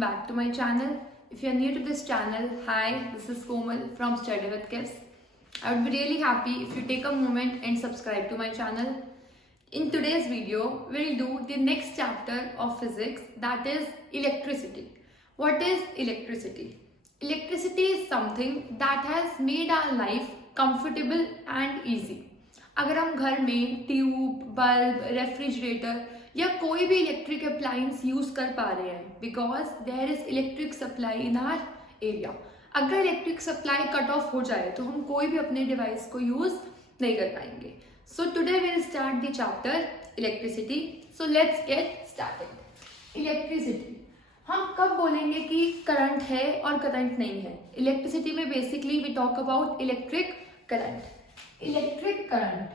back to my channel. If you are new to this channel, hi, this is Komal from Study with Kids. I would be really happy if you take a moment and subscribe to my channel. In today's video, we'll do the next chapter of physics, that is electricity. What is electricity? Electricity is something that has made our life comfortable and easy. अगर हम घर में tube, bulb, refrigerator या कोई भी electric appliance use कर पा रहे हैं because there is electric supply in our area. अगर इलेक्ट्रिक सप्लाई कट ऑफ हो जाए तो हम कोई भी अपने डिवाइस को यूज नहीं कर पाएंगे. So today we will start the chapter electricity. So let's get started. Electricity हम कब बोलेंगे कि करंट है और करंट नहीं है? इलेक्ट्रिसिटी में basically we talk about electric current. Electric current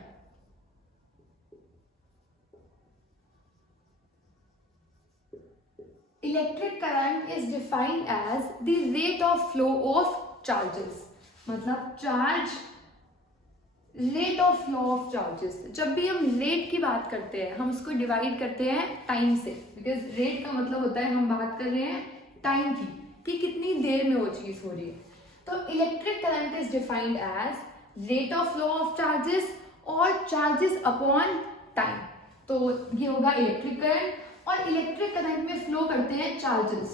electric current is defined as the rate of flow of charges. मतलब charge, rate of flow of charges. जब भी हम रेट की बात करते हैं हम उसको डिवाइड करते हैं टाइम से, बिकॉज रेट का मतलब होता है हम बात कर रहे हैं टाइम की कि कितनी देर में वो चीज हो रही है. तो electric current is defined as rate of flow of charges और चार्जेस अपॉन टाइम. तो ये होगा इलेक्ट्रिक करंट. और इलेक्ट्रिक करंट में फ्लो करते हैं चार्जेस.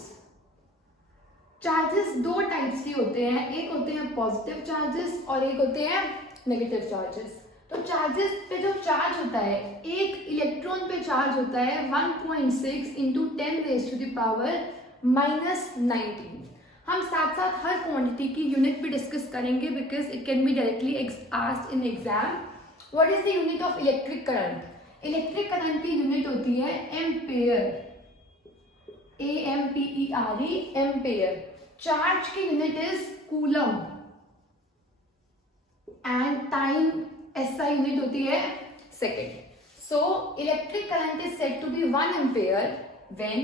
चार्जेस दो टाइप्स के होते हैं, एक होते हैं पॉजिटिव चार्जेस और एक होते हैं नेगेटिव चार्जेस. तो चार्जेस पे जो चार्ज होता है, एक इलेक्ट्रॉन पे चार्ज होता है 1.6 इंटू 10⁻⁻⁻19. हम साथ साथ हर क्वांटिटी की यूनिट भी डिस्कस करेंगे because it can be directly asked in exam. What is the unit of electric current? Electric current की यूनिट होती है एम्पेयर. AMPERE, ampere. चार्ज की unit is coulomb and time SI unit होती है second. So electric current is said to be 1 ampere when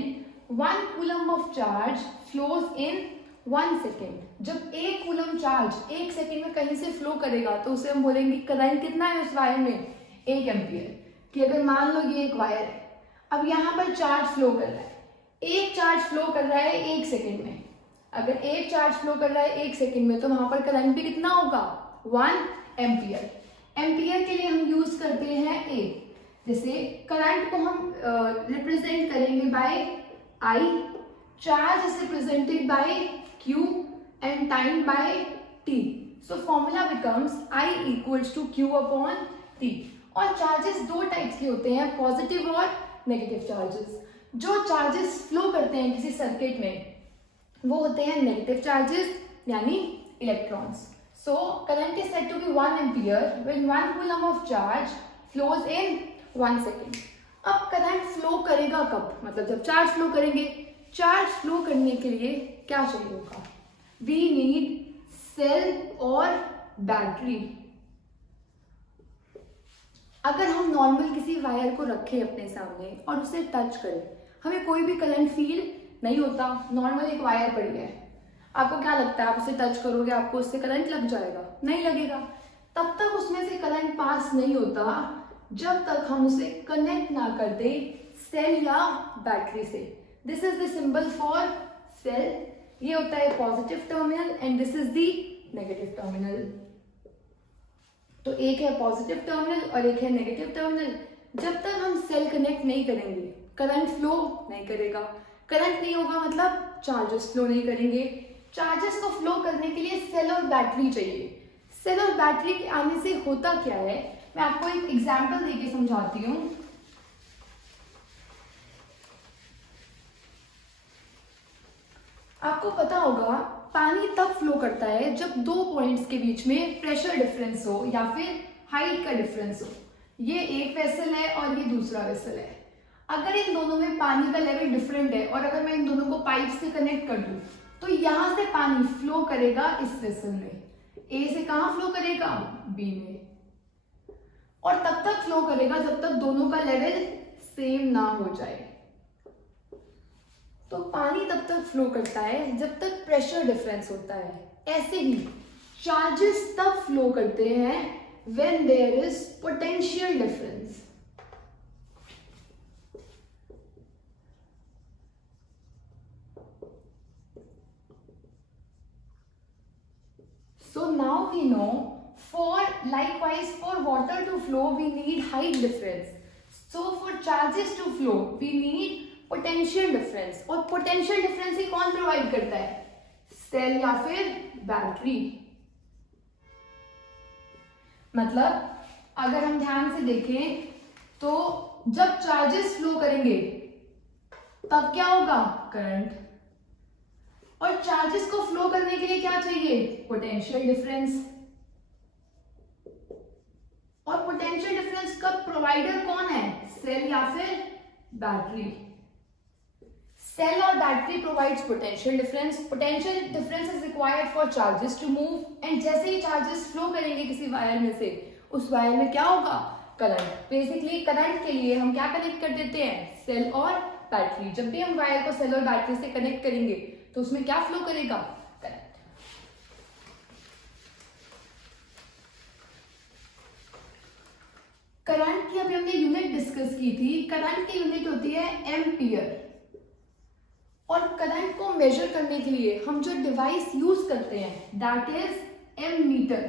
1 coulomb of charge flows in 1 second. जब एक coulomb charge एक second में कहीं से फ्लो करेगा तो उसे हम बोलेंगे करंट कितना है उस वायर में, 1 एम्पियर. कि अगर मान लो ये एक वायर है, अब यहाँ पर चार्ज फ्लो कर रहा है, एक चार्ज फ्लो कर रहा है 1 सेकेंड में. अगर एक चार्ज फ्लो कर रहा है 1 सेकेंड में तो वहां पर करंट भी कितना होगा, 1 एम्पियर. एम्पियर के लिए हम यूज करते हैं A. जैसे करंट को हम रिप्रेजेंट करेंगे by I, charge is represented by Q and time by T. So formula becomes I equals to Q upon T. और चार्जेस दो टाइप्स के होते हैं, पॉजिटिव और नेगेटिव चार्जेस. जो चार्जेस फ्लो करते हैं किसी सर्किट में वो होते हैं नेगेटिव चार्जेस यानी electrons. So current is said to be 1 ampere when 1 coulomb of charge flows in 1 second. अब करंट फ्लो करेगा कब? मतलब जब चार्ज फ्लो करेंगे. चार्ज फ्लो करने के लिए क्या चाहिए होगा? वी नीड सेल और बैटरी. अगर हम नॉर्मल किसी वायर को रखें अपने सामने और उसे टच करें, हमें कोई भी करंट फील नहीं होता. नॉर्मल एक वायर पड़ी है, आपको क्या लगता है आप उसे टच करोगे आपको उससे करंट लग जाएगा? नहीं लगेगा. तब तक उसमें से करंट पास नहीं होता जब तक हम उसे कनेक्ट ना कर दे सेल या बैटरी से. This is the symbol for sale. ये होता है positive terminal and this is the negative terminal. तो एक है पॉजिटिव टर्मिनल और एक है नेगेटिव टर्मिनल. जब तक हम सेल कनेक्ट नहीं करेंगे करंट फ्लो नहीं करेगा. करंट नहीं होगा मतलब चार्जेस फ्लो नहीं करेंगे. चार्जेस को फ्लो करने के लिए सेल और बैटरी चाहिए. सेल और बैटरी के आने से होता क्या है, मैं आपको एक एग्जांपल देके समझाती हूँ. आपको पता होगा पानी तब फ्लो करता है जब दो पॉइंट्स के बीच में प्रेशर डिफरेंस हो या फिर हाइट का डिफरेंस हो. ये एक वेसल है और ये दूसरा वेसल है. अगर इन दोनों में पानी का लेवल डिफरेंट है और अगर मैं इन दोनों को पाइप से कनेक्ट कर दूं तो यहां से पानी फ्लो करेगा इस वेसल में. ए से कहां फ्लो करेगा, बी में. और तब तक फ्लो करेगा जब तक दोनों का लेवल सेम ना हो जाए. तो पानी तब तक फ्लो करता है जब तक प्रेशर डिफरेंस होता है. ऐसे ही चार्जेस तब फ्लो करते हैं when there is potential difference. So now we know likewise for water to flow we need height difference. So for charges to flow we need potential difference. और potential difference ही कौन provide करता है? Cell या फिर battery. मतलब अगर हम ध्यान से देखें तो जब चार्जेस फ्लो करेंगे तब क्या होगा? करंट. और चार्जेस को फ्लो करने के लिए क्या चाहिए? Potential difference. और पोटेंशियल डिफरेंस का प्रोवाइडर कौन है? सेल या फिर बैटरी. सेल और battery provides potential difference. Potential difference is required for charges to move. And जैसे ही चार्जेस फ्लो करेंगे किसी वायर में से, उस वायर में क्या होगा? करंट. बेसिकली करंट के लिए हम क्या कनेक्ट कर देते हैं? सेल और बैटरी. जब भी हम वायर को सेल और बैटरी से कनेक्ट करेंगे तो उसमें क्या फ्लो करेगा? करंट. करंट की अभी हमने यूनिट डिस्कस की थी. करंट की यूनिट होती है एम्पियर. और करंट को मेजर करने के लिए हम जो डिवाइस यूज करते हैं दैट इज एमीटर.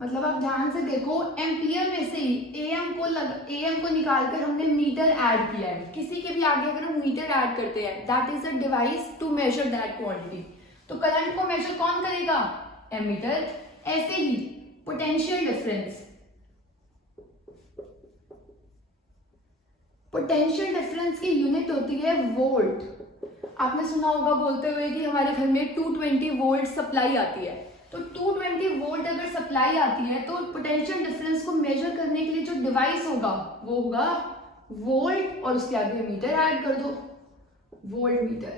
मतलब आप ध्यान से देखो, एम्पियर में से ही एम को निकालकर हमने मीटर ऐड किया है. किसी के भी आगे अगर हम मीटर ऐड करते हैं that is a device to measure that quantity. तो करंट को मेजर कौन करेगा? एमीटर. ऐसे ही पोटेंशियल डिफरेंस. पोटेंशियल डिफरेंस की यूनिट होती है वोल्ट. आपने सुना होगा बोलते हुए कि हमारे घर में 220 वोल्ट सप्लाई आती है. तो 220 वोल्ट अगर सप्लाई आती है तो पोटेंशियल डिफरेंस को मेजर करने के लिए जो डिवाइस होगा वो होगा वोल्ट, और उसके आगे मीटर ऐड कर दो, volt meter.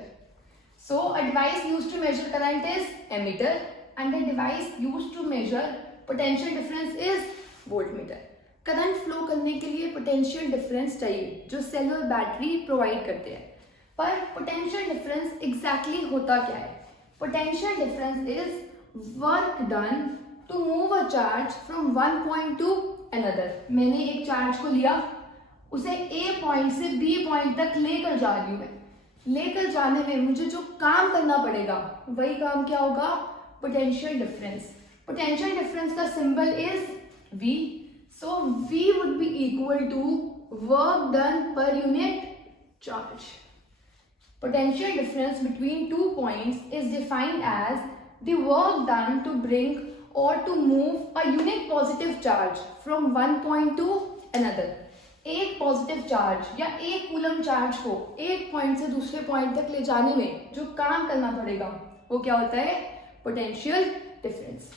So a device used to measure current is ammeter and the device used to measure potential difference is volt meter. Current flow करने के लिए पोटेंशियल डिफरेंस चाहिए जो सेल और बैटरी प्रोवाइड करते हैं. पर पोटेंशियल डिफरेंस एग्जैक्टली होता क्या है? Potential difference is work done to move a charge from one point to another. मैंने एक चार्ज को लिया, उसे ए पॉइंट से बी पॉइंट तक लेकर जा रही हूं मैं. लेकर जाने में मुझे जो काम करना पड़ेगा वही काम क्या होगा? Potential difference. पोटेंशियल डिफरेंस का symbol is V. So V would be equal to work done per unit charge. Potential difference between 2 points is defined as the work done to bring or to move a unit positive charge from one point to another. एक positive charge या एक coulomb charge को एक point से दूसरे point तक ले जाने में जो काम करना पड़ेगा वो क्या होता है? Potential difference.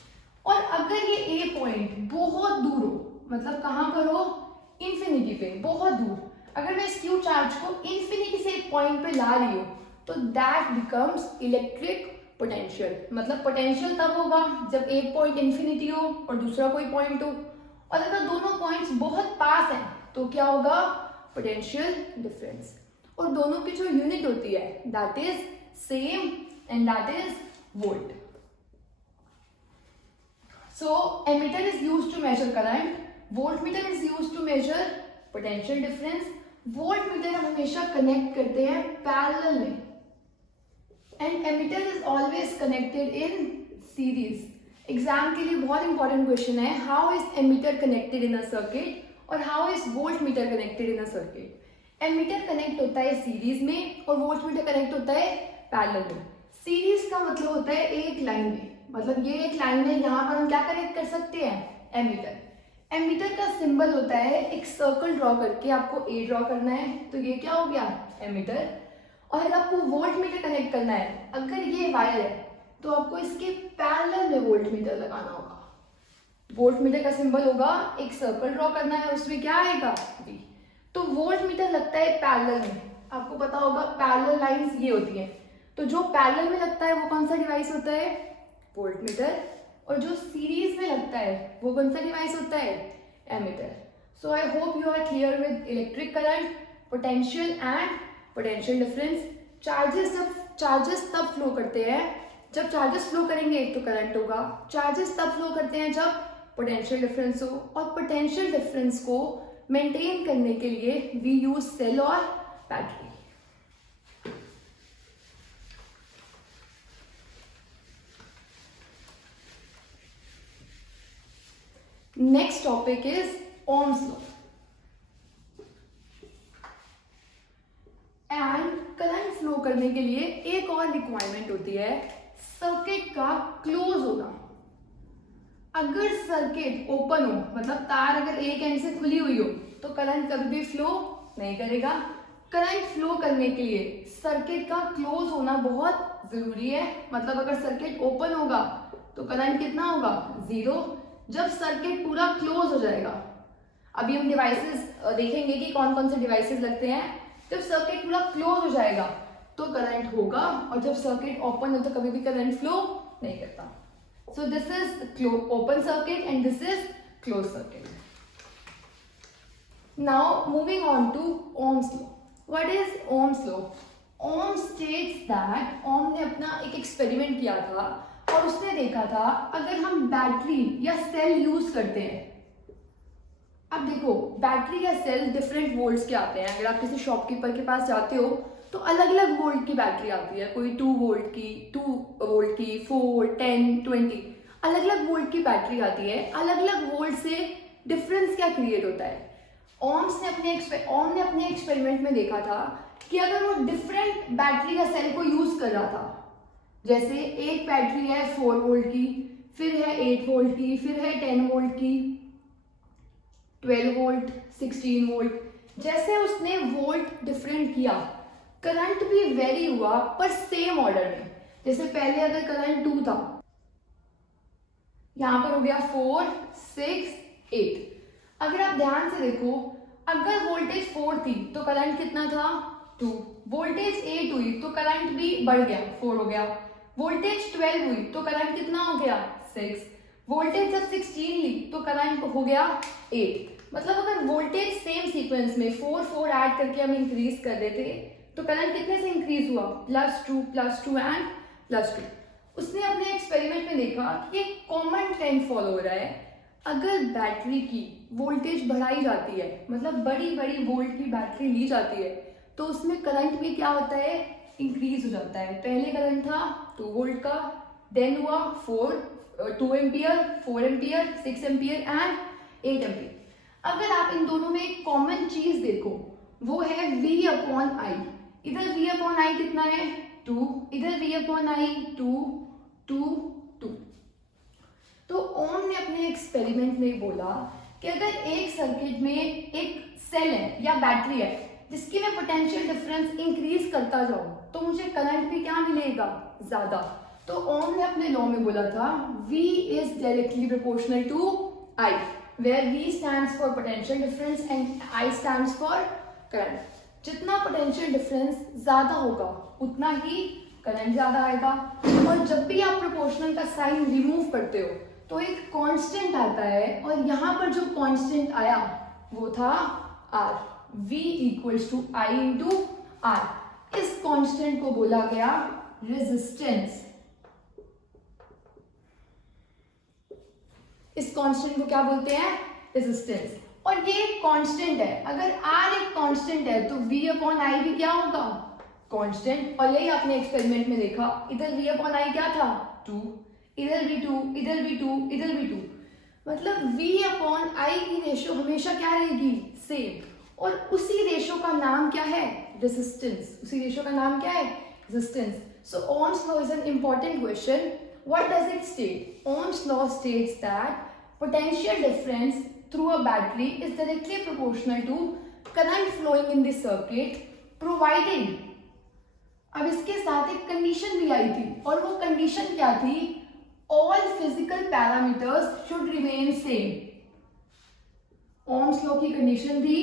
और अगर ये ए पॉइंट बहुत दूर हो, मतलब कहां पर हो? इंफिनिटी पे, बहुत दूर. अगर मैं इस क्यू चार्ज को इंफिनिटी से एक पॉइंट पे ला रही हूं तो दैट बिकम्स इलेक्ट्रिक पोटेंशियल. मतलब पोटेंशियल तब होगा जब एक पॉइंट इंफिनिटी हो और दूसरा कोई पॉइंट हो. और अगर दोनों पॉइंट्स बहुत पास हैं तो क्या होगा? Potential difference. और दोनों की जो यूनिट होती है that is same and that is volt. So ammeter is used to measure current, voltmeter is used to measure potential difference. voltmeter हम हमेशा कनेक्ट करते हैं पैरेलल में and ammeter is always connected in series. Exam के लिए बहुत important question है, how is ammeter connected in a circuit और how is voltmeter connected in a circuit. ammeter connect होता है सीरीज में और voltmeter कनेक्ट होता है पैरेलल में. सीरीज का मतलब होता है एक लाइन में, मतलब ये एक लाइन है, यहाँ पर हम क्या कनेक्ट कर सकते हैं? एमीटर. एमीटर का सिंबल होता है एक सर्कल ड्रॉ करके आपको ए ड्रॉ करना है तो ये क्या हो गया? एमीटर. और अगर आपको वोल्ट मीटर कनेक्ट करना है, अगर ये वायर है तो आपको इसके पैरेलल में वोल्ट मीटर लगाना होगा. वोल्ट मीटर का सिंबल होगा, एक सर्कल ड्रॉ करना है, उसमें क्या आएगा? V. तो वोल्ट मीटर लगता है पैरेलल में. आपको पता होगा पैरेलल लाइंस ये होती हैं. तो जो पैरेलल में लगता है वो कौन सा डिवाइस होता है? वोल्टमीटर. और जो सीरीज में लगता है वो कौन सा डिवाइस होता है? Ammeter. So I hope you are clear with electric current, potential and potential difference. Charges तब फ्लो करते हैं जब चार्जेस फ्लो करेंगे तो करंट होगा. चार्जेस तब फ्लो करते हैं जब पोटेंशियल डिफरेंस हो. और पोटेंशियल डिफरेंस को मेंटेन करने के लिए वी यूज सेल और battery. Next topic is Ohm's law. And current flow करने के लिए एक और रिक्वायरमेंट होती है, सर्किट का क्लोज होना. अगर सर्किट ओपन हो, मतलब तार अगर एक एंड से खुली हुई हो, तो करंट कभी भी फ्लो नहीं करेगा. करंट फ्लो करने के लिए सर्किट का क्लोज होना बहुत जरूरी है. मतलब अगर सर्किट ओपन होगा तो करंट कितना होगा, 0. जब सर्किट पूरा क्लोज हो जाएगा, अभी हम डिवाइसेस देखेंगे कि कौन कौन से डिवाइसेस लगते हैं. जब सर्किट पूरा क्लोज हो जाएगा तो करंट होगा, और जब सर्किट ओपन हो तो कभी भी करंट फ्लो नहीं करता. So this is open circuit and this is closed circuit. Now moving on to Ohm's law. What is Ohm's law? Ohm states that Ohm ने अपना एक एक्सपेरिमेंट किया था और उसने देखा था अगर हम बैटरी या सेल यूज करते हैं. अब देखो, बैटरी या सेल डिफरेंट वोल्ट्स के आते हैं. अगर आप किसी शॉपकीपर के पास जाते हो तो अलग अलग वोल्ट की बैटरी आती है. कोई 2 वोल्ट की, 2 वोल्ट की, 4, 10, 20, अलग अलग वोल्ट की बैटरी आती है. अलग अलग वोल्ट से डिफरेंस क्या क्रिएट होता है. ओम ने अपने एक्सपेरिमेंट में देखा था कि अगर वो डिफरेंट बैटरी या सेल को यूज कर रहा था, जैसे एक बैटरी है 4 वोल्ट की, फिर है 8 वोल्ट की, फिर है 10 वोल्ट की, 12 वोल्ट, 16 वोल्ट, जैसे उसने वोल्ट डिफरेंट किया, करंट भी वेरी हुआ पर सेम ऑर्डर में. जैसे पहले अगर करंट 2 था, यहां पर हो गया 4, 6, 8. अगर आप ध्यान से देखो, अगर वोल्टेज 4 थी तो करंट कितना था, 2. वोल्टेज 8 हुई तो करंट भी बढ़ गया, 4 हो गया. वोल्टेज 12 हुई तो करंट कितना हो गया, 6. वोल्टेज जब 16 ली तो करंट हो गया 8. मतलब अगर वोल्टेज सेम सीक्वेंस में 4 4 ऐड करके हम इंक्रीज कर देते तो करंट कितने से इंक्रीज हुआ, +2 एंड +2. उसने अपने एक्सपेरिमेंट में देखा कि एक कॉमन ट्रेंड फॉलो हो रहा है. अगर बैटरी की वोल्टेज बढ़ाई जाती है, मतलब बड़ी बड़ी वोल्ट की बैटरी ली जाती है, तो उसमें करंट भी क्या होता है, इंक्रीज हो जाता है. पहले करंट था 2 वोल्ट का, देन हुआ 2 ampere, 4 ampere, 6 ampere and 8 ampere. अगर आप इन दोनों में एक कॉमन चीज देखो, वो है V/I. इधर V/I कितना है, 2, इधर V/I 2, 2, 2. तो ओम ने अपने एक्सपेरिमेंट में बोला कि अगर एक सर्किट में एक सेल है या बैटरी है जिसकी मैं पोटेंशियल डिफरेंस इंक्रीज करता जाऊं तो मुझे करंट भी क्या मिलेगा, ज्यादा. तो ओम ने अपने लॉ में बोला था V is directly proportional to I, where V stands for potential difference and I stands for current. जितना पोटेंशियल डिफरेंस ज्यादा होगा उतना ही करंट ज्यादा आएगा. और जब भी आप प्रोपोर्शनल का साइन रिमूव करते हो तो एक कांस्टेंट आता है, और यहाँ पर जो कांस्टेंट आया वो था R. V equals to I into R. इस कांस्टेंट को बोला गया रेजिस्टेंस. इस कांस्टेंट को क्या बोलते हैं, रेजिस्टेंस. और ये एक कांस्टेंट है. अगर R एक कांस्टेंट है तो V/I भी क्या होगा, कांस्टेंट. और यही आपने एक्सपेरिमेंट में देखा, इधर V/I क्या था, 2, इधर भी 2, इधर भी 2, इधर भी 2. मतलब V/I की रेशो हमेशा क्या रहेगी, सेम. और उसी रेशो का नाम क्या है, रेजिस्टेंस. उसी रेशो का नाम क्या है, resistance. So Ohm's law is an important question. What does it state? Ohm's law states that potential difference through a battery is directly proportional to current flowing in the circuit, provided. अब इसके साथ एक condition भी आई थी, और वो condition क्या थी, all physical parameters should remain same. Ohm's law की कंडीशन थी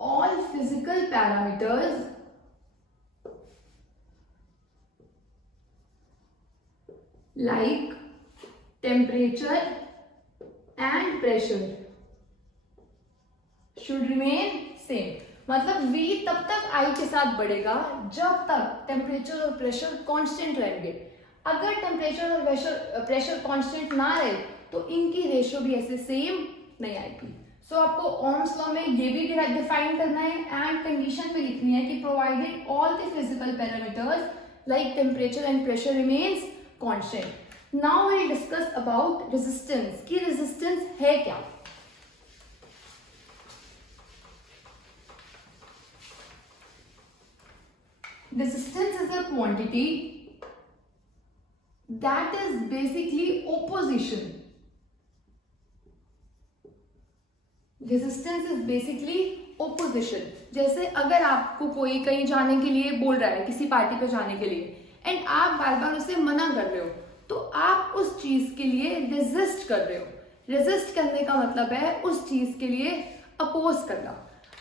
all physical parameters like temperature and pressure should remain same. मतलब V तब तक I के साथ बढ़ेगा जब तक टेम्परेचर और प्रेशर कांस्टेंट रहेंगे. अगर टेम्परेचर और प्रेशर कांस्टेंट ना रहे तो इनकी रेशो भी ऐसे सेम नहीं आएगी. सो आपको ओम्स लॉ में ये भी डिफाइन करना है एंड कंडीशन में लिखनी है कि provided all the physical parameters like temperature and pressure remains constant. Now will discuss about resistance कि रेजिस्टेंस है क्या. Resistance is a quantity that is basically opposition. Resistance is basically opposition. जैसे अगर आपको कोई कहीं जाने के लिए बोल रहा है, किसी पार्टी पे जाने के लिए, एंड आप बार बार उसे मना कर रहे हो, तो आप उस चीज के लिए रेजिस्ट कर रहे हो. रेजिस्ट करने का मतलब है उस चीज के लिए अपोज करना.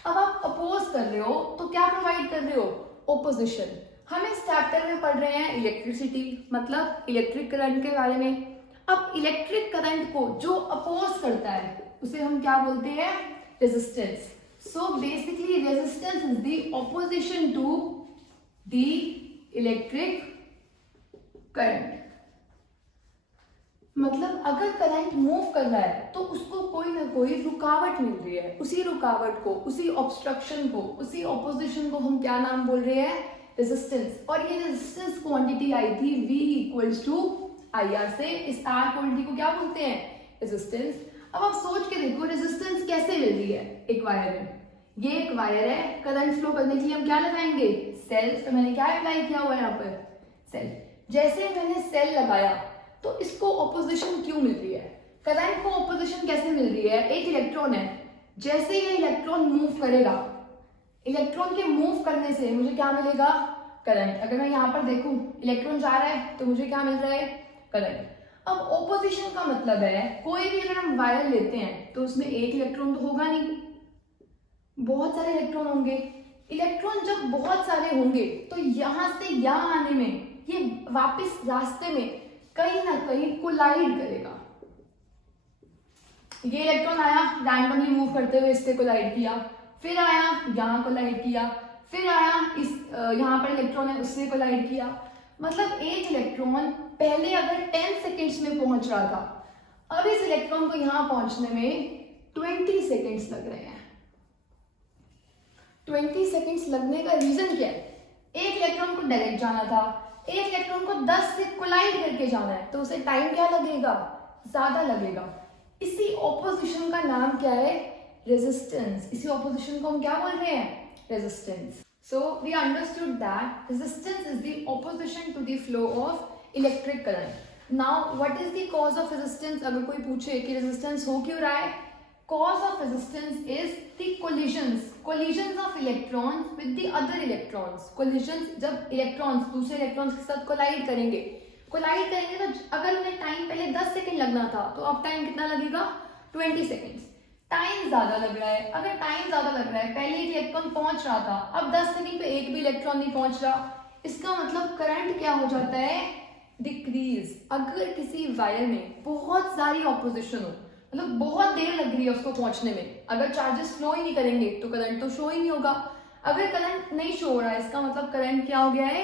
अब आप अपोज कर रहे हो तो क्या प्रोवाइड कर रहे हो? ओपोजिशन. हम इस चैप्टर में पढ़ रहे हैं इलेक्ट्रिसिटी, मतलब इलेक्ट्रिक करंट के बारे में. अब इलेक्ट्रिक करंट को जो अपोज करता है उसे हम क्या बोलते हैं? Resistance. So basically resistance is the opposition to the electric current. मतलब अगर करंट मूव कर रहा है तो उसको कोई ना कोई रुकावट मिल रही है. उसी रुकावट को, उसी ऑब्स्ट्रक्शन को, उसी ऑपोजिशन को हम क्या नाम बोल रहे हैं? रेजिस्टेंस. और ये रेजिस्टेंस क्वांटिटी आई थी V इक्वल्स टू IR से. इस R क्वांटिटी को क्या बोलते हैं? रेजिस्टेंस. अब आप सोच के देखो रेजिस्टेंस कैसे मिल रही है एक वायर में. ये एक वायर है, करंट फ्लो करने के लिए हम क्या लगाएंगे? सेल. तो मैंने क्या अप्लाई किया हुआ है यहाँ पर? सेल. जैसे मैंने सेल लगाया तो इसको ऑपोजिशन क्यों मिल रही है? करंट को ऑपोजिशन कैसे मिल रही है? एक इलेक्ट्रॉन है, जैसे ये इलेक्ट्रॉन मूव करेगा, इलेक्ट्रॉन के मूव करने से मुझे क्या मिलेगा? करंट. अगर मैं यहाँ पर देखूं इलेक्ट्रॉन जा रहा है तो मुझे क्या मिल रहा है? करंट. अब ऑपोजिशन का मतलब है कोई भी अगर हम वायर लेते हैं तो उसमें एक इलेक्ट्रॉन तो होगा नहीं, बहुत सारे इलेक्ट्रॉन होंगे. इलेक्ट्रॉन जब बहुत सारे होंगे तो यहां से यहां आने में ये वापस रास्ते में कहीं ना कहीं कोलाइड करेगा. ये इलेक्ट्रॉन आया, रैंडमली मूव करते हुए इससे कोलाइड किया, फिर आया यहाँ कोलाइड किया, फिर आया इस यहाँ पर इलेक्ट्रॉन है उससे कोलाइड किया. मतलब एक इलेक्ट्रॉन पहले अगर 10 सेकेंड्स में पहुंच रहा था, अब इस इलेक्ट्रॉन को यहाँ पहुंचने में 20 सेकेंड्स लग रहे हैं. 20 सेकेंड्स लगने का रीजन क्या है? एक इलेक्ट्रॉन को डायरेक्ट जाना था, एक इलेक्ट्रॉन को 10 से कोलाइड करके जाना है, तो उसे टाइम क्या लगेगा? ज्यादा लगेगा. इसी ऑपोजिशन का नाम क्या है? रेजिस्टेंस. इसी ऑपोजिशन को हम क्या बोल रहे हैं? Resistance. So we understood that resistance is the opposition to the flow of electric current. Now what is the cause of resistance? अगर कोई पूछे कि रेजिस्टेंस हो क्यों रहा है, cause of resistance is the collisions of electrons with the other electrons. collisions जब electrons दूसरे इलेक्ट्रॉन्स के साथ कोलाइड करेंगे तो अगर उन्हें टाइम पहले 10 सेकंड लगना था तो अब टाइम कितना लगेगा? 20 सेकंड्स. टाइम ज्यादा लग रहा है. अगर टाइम ज्यादा लग रहा है, पहले एक इलेक्ट्रॉन पहुंच रहा था, अब 10 सेकंड पे एक भी इलेक्ट्रॉन नहीं पहुंच रहा, इसका मतलब करंट क्या हो जाता है? डिक्रीज. अगर किसी वायर में बहुत सारी ऑपोजिशन हो, मतलब बहुत देर लग रही है उसको पहुंचने में, अगर चार्जेस फ्लो ही नहीं करेंगे तो करंट तो शो ही नहीं होगा. अगर करंट नहीं शो हो रहा है इसका मतलब करंट क्या हो गया है?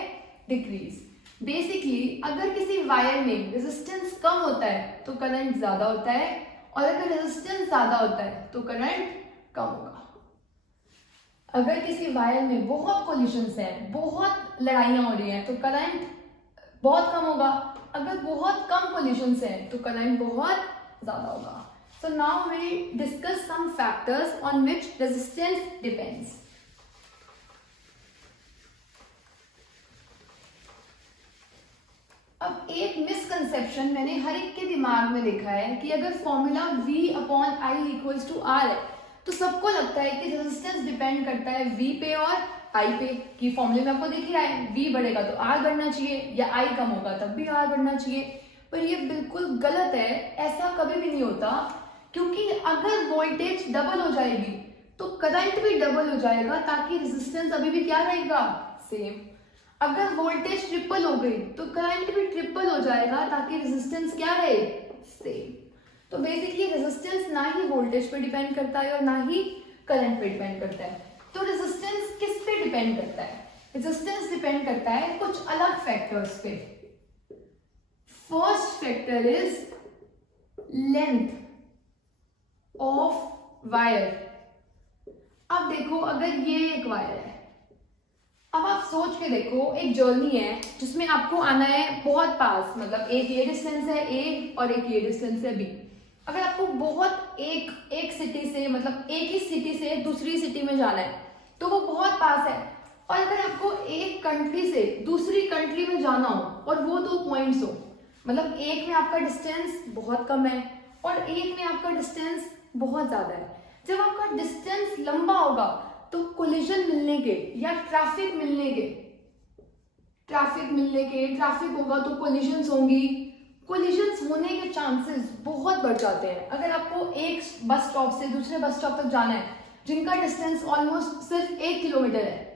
डिक्रीज. बेसिकली अगर किसी वायर में रेजिस्टेंस कम होता है तो करंट ज्यादा होता है, और अगर रेजिस्टेंस ज्यादा होता है तो करंट कम होगा. अगर किसी वायर में बहुत कोलिशंस हैं, बहुत लड़ाइयां हो रही हैं, तो करंट बहुत कम होगा. अगर बहुत कम कोलिशंस हैं तो करंट बहुत ज्यादा होगा. So now we discuss some factors on which resistance depends. अब एक मिसकंसेप्शन मैंने हर एक के दिमाग में देखा है कि अगर formula V upon I equals to R है तो सबको लगता है कि रेजिस्टेंस डिपेंड करता है V पे और I पे. कि फॉर्मूले में आपको दिख रहा है V बढ़ेगा तो R बढ़ना चाहिए, या I कम होगा तब भी R बढ़ना चाहिए. पर ये बिल्कुल गलत है. ऐसा कभी भी नहीं होता, क्योंकि अगर वोल्टेज डबल हो जाएगी तो करंट भी डबल हो जाएगा, ताकि रेजिस्टेंस अभी भी क्या रहेगा? सेम. अगर वोल्टेज ट्रिपल हो गई तो करंट भी ट्रिपल हो जाएगा, ताकि रेजिस्टेंस क्या रहे? सेम. तो बेसिकली रेजिस्टेंस ना ही वोल्टेज पे डिपेंड करता है और ना ही करंट पे डिपेंड करता है. तो रेजिस्टेंस किस पे डिपेंड करता है? रेजिस्टेंस डिपेंड करता है कुछ अलग फैक्टर्स पे. First factor is length of wire. अब देखो, अगर ये एक वायर है अब आप सोच के देखो, एक जर्नी है जिसमें आपको आना है बहुत पास, मतलब एक ये डिस्टेंस है ए और एक ये डिस्टेंस है बी। अगर आपको बहुत एक सिटी से, मतलब एक ही सिटी से दूसरी सिटी में जाना है तो वो बहुत पास है। और अगर आपको एक कंट्री से दूसरी कंट्री में जाना हो और वो 2 पॉइंट्स हो, मतलब एक में आपका डिस्टेंस बहुत कम है और एक में आपका डिस्टेंस बहुत ज्यादा है। जब आपका डिस्टेंस लंबा होगा तो कोलिजन मिलने के या ट्रैफिक मिलने के ट्रैफिक होगा तो कोलिजन्स होंगी। कोलिजन्स होने के चांसेस बहुत बढ़ जाते हैं। अगर आपको एक बस स्टॉप से दूसरे बस स्टॉप तक जाना है जिनका डिस्टेंस ऑलमोस्ट सिर्फ 1 किलोमीटर है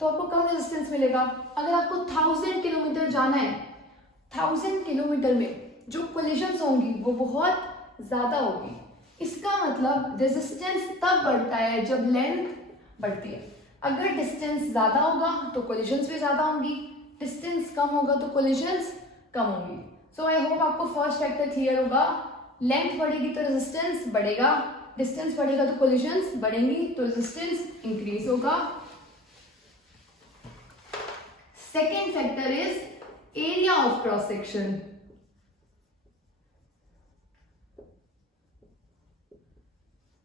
तो आपको कम रेजिस्टेंस मिलेगा। अगर आपको 1000 किलोमीटर जाना है, 1000 किलोमीटर में जो कोलिजन्स होंगी वो बहुत ज्यादा होगी। इसका मतलब रेजिस्टेंस तब बढ़ता है जब लेंथ बढ़ती है। अगर डिस्टेंस ज्यादा होगा तो कोलिजन्स भी ज्यादा होंगी, डिस्टेंस कम होगा तो कोलिजन्स कम होंगी। सो आई होप आपको फर्स्ट फैक्टर क्लियर होगा। लेंथ बढ़ेगी तो रेजिस्टेंस बढ़ेगा, डिस्टेंस बढ़ेगा तो कोलिजन्स बढ़ेंगी, तो रेजिस्टेंस इंक्रीज होगा। Second factor is area of cross section.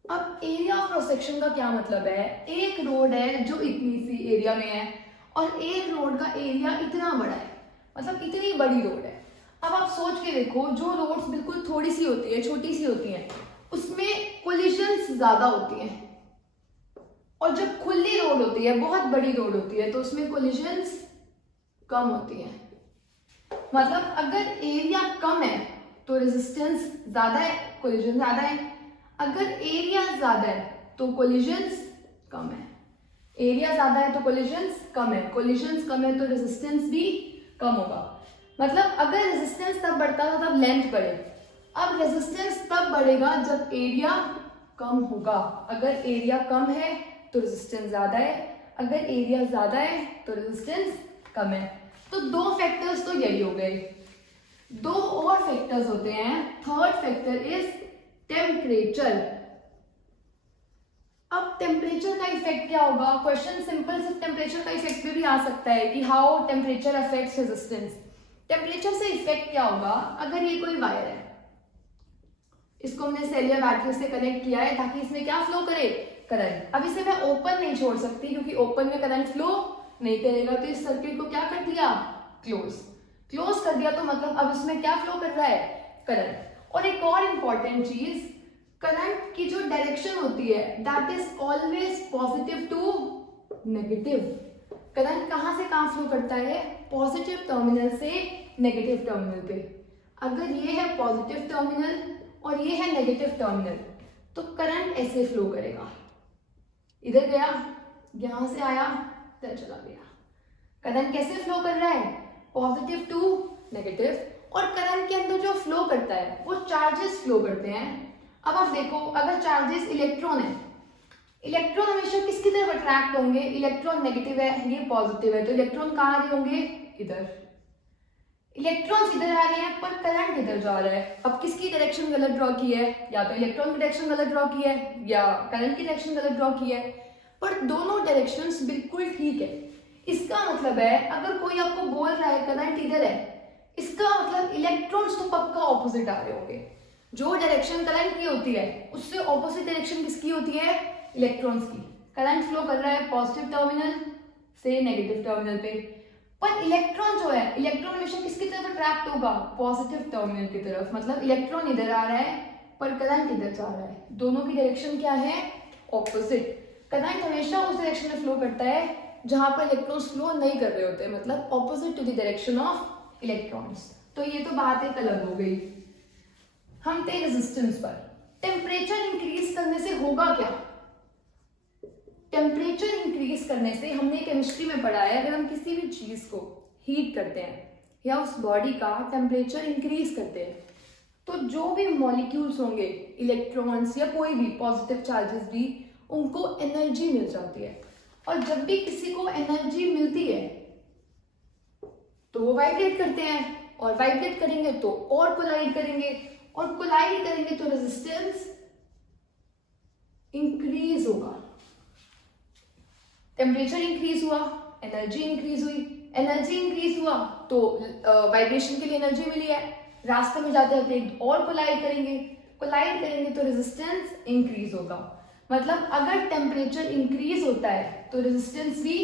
अब एरिया ऑफ क्रॉस सेक्शन का क्या मतलब है? एक रोड है जो इतनी सी एरिया में है और एक रोड का एरिया इतना बड़ा है, मतलब इतनी बड़ी रोड है। अब आप सोच के देखो, जो रोड्स बिल्कुल थोड़ी सी होती है, छोटी सी होती हैं, उसमें कोलिजन्स ज्यादा होती हैं, और जब खुली रोड होती है, बहुत बड़ी रोड होती है, तो उसमें कोलिजन्स कम होती हैं। मतलब अगर एरिया कम है तो रेजिस्टेंस ज्यादा है, कोलिजन ज्यादा है। अगर एरिया ज्यादा है तो कोलिजन्स कम है। एरिया ज्यादा है तो कोलिजन्स कम है, कोलिजन्स कम है तो रेजिस्टेंस भी कम होगा। मतलब अगर रेजिस्टेंस तब बढ़ता था तब लेंथ बढ़े, अब रेजिस्टेंस तब बढ़ेगा जब एरिया कम होगा। अगर एरिया कम है तो रेजिस्टेंस ज्यादा है, अगर एरिया ज्यादा है तो रेजिस्टेंस कम है। तो 2 फैक्टर्स तो यही हो गए। 2 और फैक्टर्स होते हैं। Third factor is temperature. अब टेम्परेचर का इफेक्ट क्या होगा? क्वेश्चन सिंपल सिर्फ टेम्परेचर का इफेक्ट भी आ सकता है कि how temperature affects resistance. Temperature से इफेक्ट क्या होगा? अगर ये कोई वायर है, इसको हमने सेलियर बैटरी से कनेक्ट किया है ताकि इसमें क्या फ्लो करे? करंट। अब इसे मैं ओपन नहीं छोड़ सकती क्योंकि ओपन में करंट फ्लो नहीं करेगा, तो इस सर्किट को क्या कर दिया? क्लोज कर दिया। तो मतलब अब इसमें क्या फ्लो कर रहा है? करंट। और एक और इंपॉर्टेंट चीज, करंट की जो डायरेक्शन होती है that is always positive to negative. करंट कहां से कहां फ्लो करता है? पॉजिटिव टर्मिनल से नेगेटिव टर्मिनल पे। अगर ये है पॉजिटिव टर्मिनल और ये है नेगेटिव टर्मिनल तो करंट ऐसे फ्लो करेगा, इधर गया, यहां से आया, इधर चला गया। करंट कैसे फ्लो कर रहा है? Positive to negative. और करंट के अंदर जो फ्लो करता है वो चार्जेस फ्लो करते हैं। अब आप देखो, अगर चार्जेस इलेक्ट्रॉन है, इलेक्ट्रॉन हमेशा किसकी तरफ अट्रैक्ट होंगे? इलेक्ट्रॉन नेगेटिव है, ये पॉजिटिव है, तो इलेक्ट्रॉन कहाँ आ रहे होंगे? इधर। इलेक्ट्रॉन्स इधर आ रहे हैं पर करंट इधर जा रहा है। अब किसकी डायरेक्शन गलत ड्रॉ की है? या तो इलेक्ट्रॉन की डायरेक्शन गलत ड्रॉ की है या करंट की डायरेक्शन गलत ड्रॉ की है, पर दोनों डायरेक्शंस बिल्कुल ठीक है। इसका मतलब है अगर कोई आपको बोल रहा है करंट इधर है, इसका मतलब इलेक्ट्रॉन्स तो पक्का ऑपोजिट आ रहे होंगे। जो डायरेक्शन करंट की होती है उससे ऑपोजिट डायरेक्शन किसकी होती है? इलेक्ट्रॉन्स की। करंट फ्लो कर रहा है पॉजिटिव टर्मिनल से नेगेटिव टर्मिनल पे, पर इलेक्ट्रॉन जो है, इलेक्ट्रॉन हमेशा किसकी तरफ अट्रैक्ट होगा? पॉजिटिव टर्मिनल की तरफ। मतलब इलेक्ट्रॉन इधर आ रहा है पर करंट इधर जा रहा है, दोनों की डायरेक्शन क्या है? ऑपोजिट। करंट हमेशा उस डायरेक्शन में फ्लो करता है जहां पर इलेक्ट्रॉन्स फ्लो नहीं कर रहे होते, मतलब opposite to the direction of electrons. तो ये तो बात एक अलग हो गई। हम थे रेजिस्टेंस पर। टेम्परेचर इंक्रीज करने से होगा क्या? टेम्परेचर इंक्रीज करने से हमने केमिस्ट्री में पढ़ा है, अगर हम किसी भी चीज को हीट करते हैं या उस बॉडी का टेम्परेचर इंक्रीज करते हैं तो जो भी मॉलिक्यूल्स होंगे, इलेक्ट्रॉन्स या कोई भी पॉजिटिव चार्जेस भी, उनको एनर्जी मिल जाती है। और जब भी किसी को एनर्जी मिलती है तो वो वाइब्रेट करते हैं, और वाइब्रेट करेंगे तो और कोलाइड करेंगे, और कोलाइड करेंगे तो रेजिस्टेंस इंक्रीज होगा। टेम्परेचर इंक्रीज हुआ, एनर्जी इंक्रीज हुई, एनर्जी इंक्रीज हुआ तो वाइब्रेशन के लिए एनर्जी मिली है, रास्ते में जाते जाते एक और कोलाइड करेंगे तो रेजिस्टेंस इंक्रीज होगा। मतलब अगर टेम्परेचर इंक्रीज होता है तो रेजिस्टेंस भी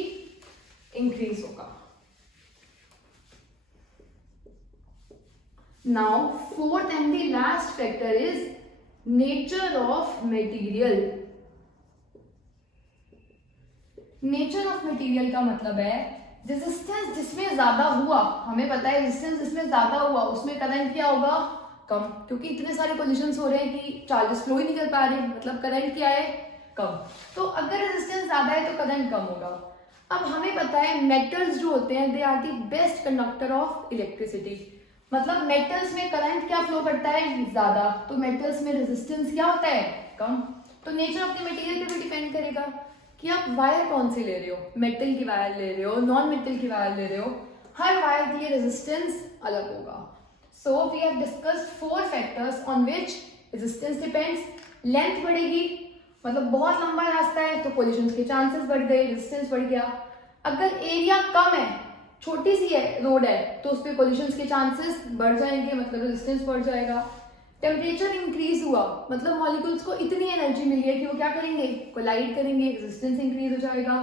इंक्रीज होगा। Now fourth and the last factor is nature of material. Nature of material का मतलब है रेजिस्टेंस जिसमें ज्यादा हुआ, हमें पता है रेजिस्टेंस जिसमें ज्यादा हुआ उसमें करंट क्या होगा, कम, क्योंकि इतने सारे कोलिजन्स हो रहे हैं कि चार्जेस फ्लो ही नहीं कर पा रहे, मतलब करंट क्या है, कम। तो अगर रेजिस्टेंस ज्यादा है तो करंट कम होगा। अब हमें पता है मेटल्स जो होते हैं they are the best conductor of electricity, मतलब मेटल्स में करंट क्या फ्लो करता है, ज्यादा, तो मेटल्स में रेजिस्टेंस क्या होता है, कम। तो नेचर ऑफ द मटेरियल पे भी डिपेंड करेगा कि आप वायर कौन सी ले रहे हो, मेटल की वायर ले रहे हो, नॉन मेटल की वायर ले रहे हो, हर वायर के लिए रेजिस्टेंस अलग होगा। So we have discussed 4 factors on which resistance depends. Length बढ़ेगी, मतलब बहुत लंबा रास्ता है तो कोलिजन के चांसेस बढ़ गए, रेजिस्टेंस बढ़ गया। अगर एरिया कम है, छोटी सी है रोड है, तो उस पर कोलिजन के चांसेस बढ़ जाएंगे, मतलब रेजिस्टेंस बढ़ जाएगा। टेम्परेचर इंक्रीज हुआ, मतलब मॉलिक्यूल्स को इतनी एनर्जी मिली है कि वो क्या करेंगे, कोलाइड करेंगे, रेजिस्टेंस इंक्रीज हो जाएगा।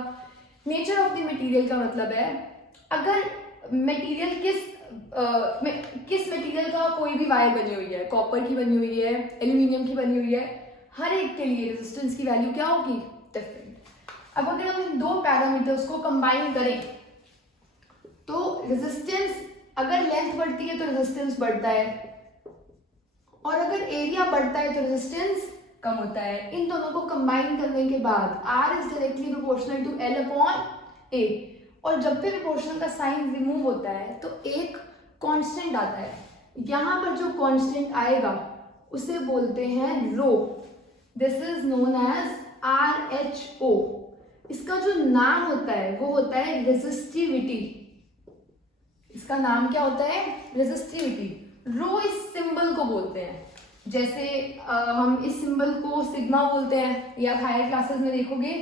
नेचर ऑफ द मटेरियल का मतलब है अगर मटेरियल किस मटेरियल का कोई भी वायर बनी हुई है, कॉपर की बनी हुई है, एल्यूमिनियम की बनी हुई है, हर एक के लिए रेजिस्टेंस की वैल्यू क्या होगी, डिफरेंट। अब अगर हम इन 2 पैरामीटर्स को कंबाइन करें तो रेजिस्टेंस, अगर लेंथ बढ़ती है तो रेजिस्टेंस बढ़ता है, और अगर एरिया बढ़ता है तो रेजिस्टेंस कम होता है। इन दोनों को कंबाइन करने के बाद R is directly proportional to L upon A, और जब भी प्रोपोर्शनल का साइन रिमूव होता है तो एक कांस्टेंट आता है। यहां पर जो कांस्टेंट आएगा उसे बोलते हैं rho, this is known as RHO। इसका जो नाम होता है वो होता है रेजिस्टिविटी, इसका नाम क्या होता है, रेजिस्टिविटी। रो इस सिंबल को बोलते हैं, जैसे हम इस सिंबल को सिग्मा बोलते हैं, या हायर क्लासेस में देखोगे,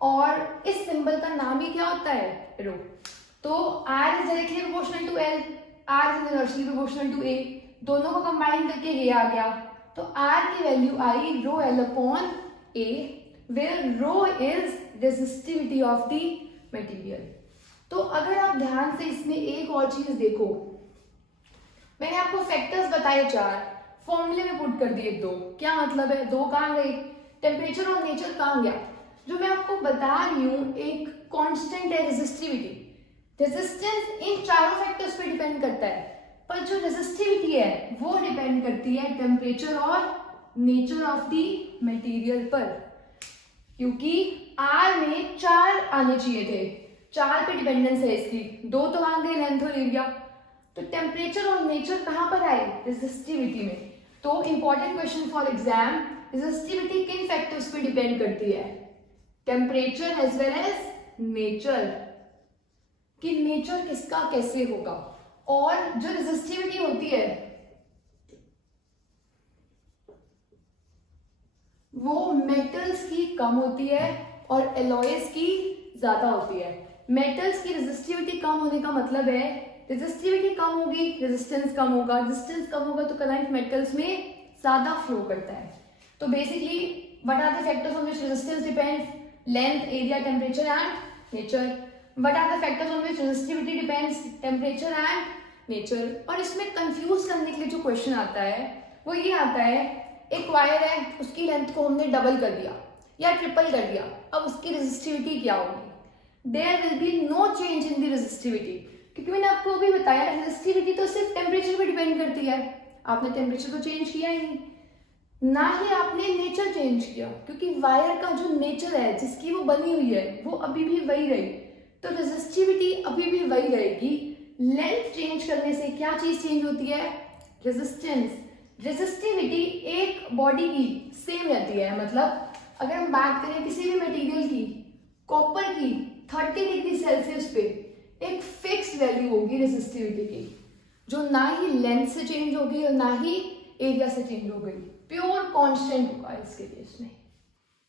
और इस सिंबल का नाम ही क्या होता है, रो। तो R is directly proportional to L, R is inversely proportional to A, दोनों को कंबाइन करके ये आ गया, तो R की वैल्यू आई rho L upon A, where rho is resistivity of the material. तो अगर आप ध्यान से इसमें एक और चीज देखो, मैंने आपको फैक्टर्स बताए 4, फॉर्मूले में पुट कर दिए 2, क्या मतलब है, 2 कहाँ गए, टेम्परेचर और नेचर कहाँ गया। जो मैं आपको बता रही हूँ एक कांस्टेंट है रेजिस्टिविटी, रेजिस्टेंस इन चारों फैक्टर्स पे डिपेंड करता है, पर जो रेजिस्टिविटी है वो डिपेंड करती है टेम्परेचर और नेचर ऑफ द मटेरियल पर, क्योंकि R में 4 आने चाहिए थे, 4 पे डिपेंडेंस है इसकी, 2 तो आ गए, लेंथ और एरिया, तो टेम्परेचर और नेचर कहां पर आए, रेजिस्टिविटी में। तो important question for exam, resistivity किन फैक्टर्स पे डिपेंड करती है, temperature as well as nature, कि नेचर किसका कैसे होगा। और जो रेजिस्टिविटी होती है वो मेटल्स की कम होती है और एलॉयज की ज्यादा होती है। मेटल्स की रेजिस्टिविटी कम होने का मतलब है रेजिस्टिविटी कम होगी, रेजिस्टेंस कम होगा, रेजिस्टेंस कम होगा तो करंट मेटल्स में ज्यादा फ्लो करता है। तो basically what are the factors on which resistance depends, length, area, temperature and nature. What are the factors on which resistivity depends, temperature and nature. और इसमें कंफ्यूज करने के लिए जो क्वेश्चन आता है वो ये आता है, एक वायर है, उसकी लेंथ को हमने डबल कर दिया या ट्रिपल कर दिया, अब उसकी रेजिस्टिविटी क्या होगी, there will be no change in the resistivity, क्योंकि मैंने आपको अभी बताया रेजिस्टिविटी तो सिर्फ टेम्परेचर पे डिपेंड करती है, आपने टेम्परेचर तो चेंज किया ही नहीं, ना ही आपने नेचर चेंज किया, क्योंकि वायर का जो नेचर है जिसकी वो बनी हुई है वो अभी भी वही रही, तो रेजिस्टिविटी अभी भी वही रहेगी। लेंथ चेंज करने से क्या चीज चेंज होती है, रेजिस्टेंस। रेजिस्टिविटी एक बॉडी की सेम रहती है, मतलब अगर हम बात करें किसी भी मटेरियल की, कॉपर की 30 डिग्री सेल्सियस पे एक फिक्स वैल्यू होगी रेजिस्टिविटी की, जो ना ही लेंथ से चेंज होगी और ना ही एरिया से चेंज हो गई, प्योर कांस्टेंट होगा इसके केस में।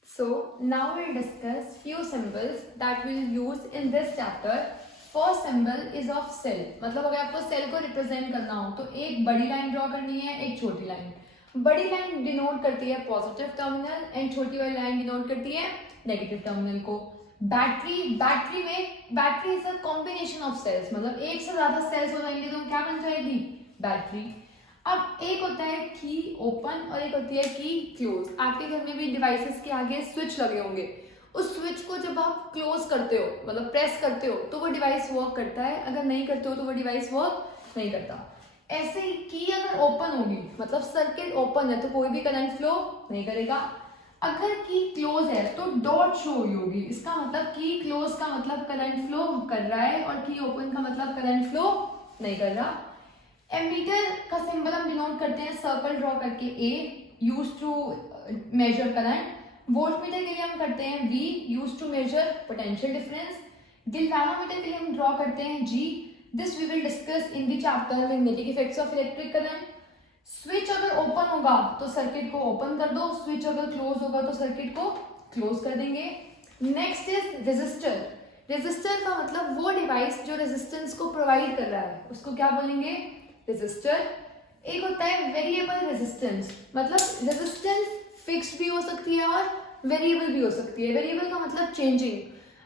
So now we'll discuss few symbols that we'll use in this chapter. First symbol is of cell. मतलब अगर आपको सेल को रिप्रेजेंट करना हो तो एक बड़ी लाइन ड्रॉ करनी है, एक छोटी लाइन. बड़ी लाइन डिनोट करती है पॉजिटिव टर्मिनल एंड छोटी वाली लाइन डिनोट करती है नेगेटिव टर्मिनल को. Battery is a combination of cells. मतलब एक से ज्यादा सेल्स हो जाएंगे तो क्या बन जाएगी? बैटरी. अब एक होता है की ओपन और एक होती है की क्लोज. आपके घर में भी डिवाइसेस के आगे स्विच लगे होंगे. उस स्विच को जब आप क्लोज करते हो मतलब प्रेस करते हो तो वो डिवाइस वर्क करता है, अगर नहीं करते हो तो वो डिवाइस वर्क नहीं करता. ऐसे ही की अगर ओपन होगी मतलब सर्किट ओपन है तो कोई भी करंट फ्लो नहीं करेगा. अगर की क्लोज है तो डॉट शो हुई होगी. इसका मतलब की क्लोज का मतलब करंट फ्लो कर रहा है और की ओपन का मतलब करंट फ्लो नहीं कर रहा. एमीटर का सिंबल हम डिनोट करते हैं सर्कल ड्रॉ करके A, use to measure current. Voltmeter के लिए हम करते हैं V, use to measure potential difference. Galvanometer के लिए हम ड्रॉ करते हैं G. This we will discuss in the chapter magnetic effects of electric current. Switch अगर ओपन होगा तो सर्किट को ओपन कर दो, स्विच अगर क्लोज होगा तो सर्किट को क्लोज कर देंगे. Next is resistor. रेजिस्टर का मतलब वो डिवाइस जो रेजिस्टेंस को प्रोवाइड कर रहा है उसको क्या बोलेंगे? रेजिस्टर. एक होता है वेरिएबल रेजिस्टेंस. मतलब रेजिस्टेंस फिक्स्ड भी हो सकती है और वेरिएबल भी हो सकती है. वेरिएबल का मतलब चेंजिंग.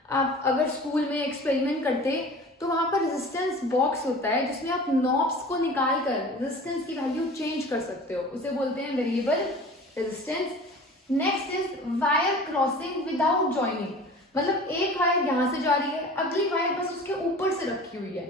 आप अगर स्कूल में एक्सपेरिमेंट करते तो वहां पर रेजिस्टेंस बॉक्स होता है जिसमें आप नॉब्स को निकाल कर रेजिस्टेंस की वैल्यू चेंज कर सकते हो, उसे बोलते हैं variable resistance. Next is wire crossing without joining. मतलब एक वायर यहां से जा रही है, अगली वायर बस उसके ऊपर से रखी हुई है.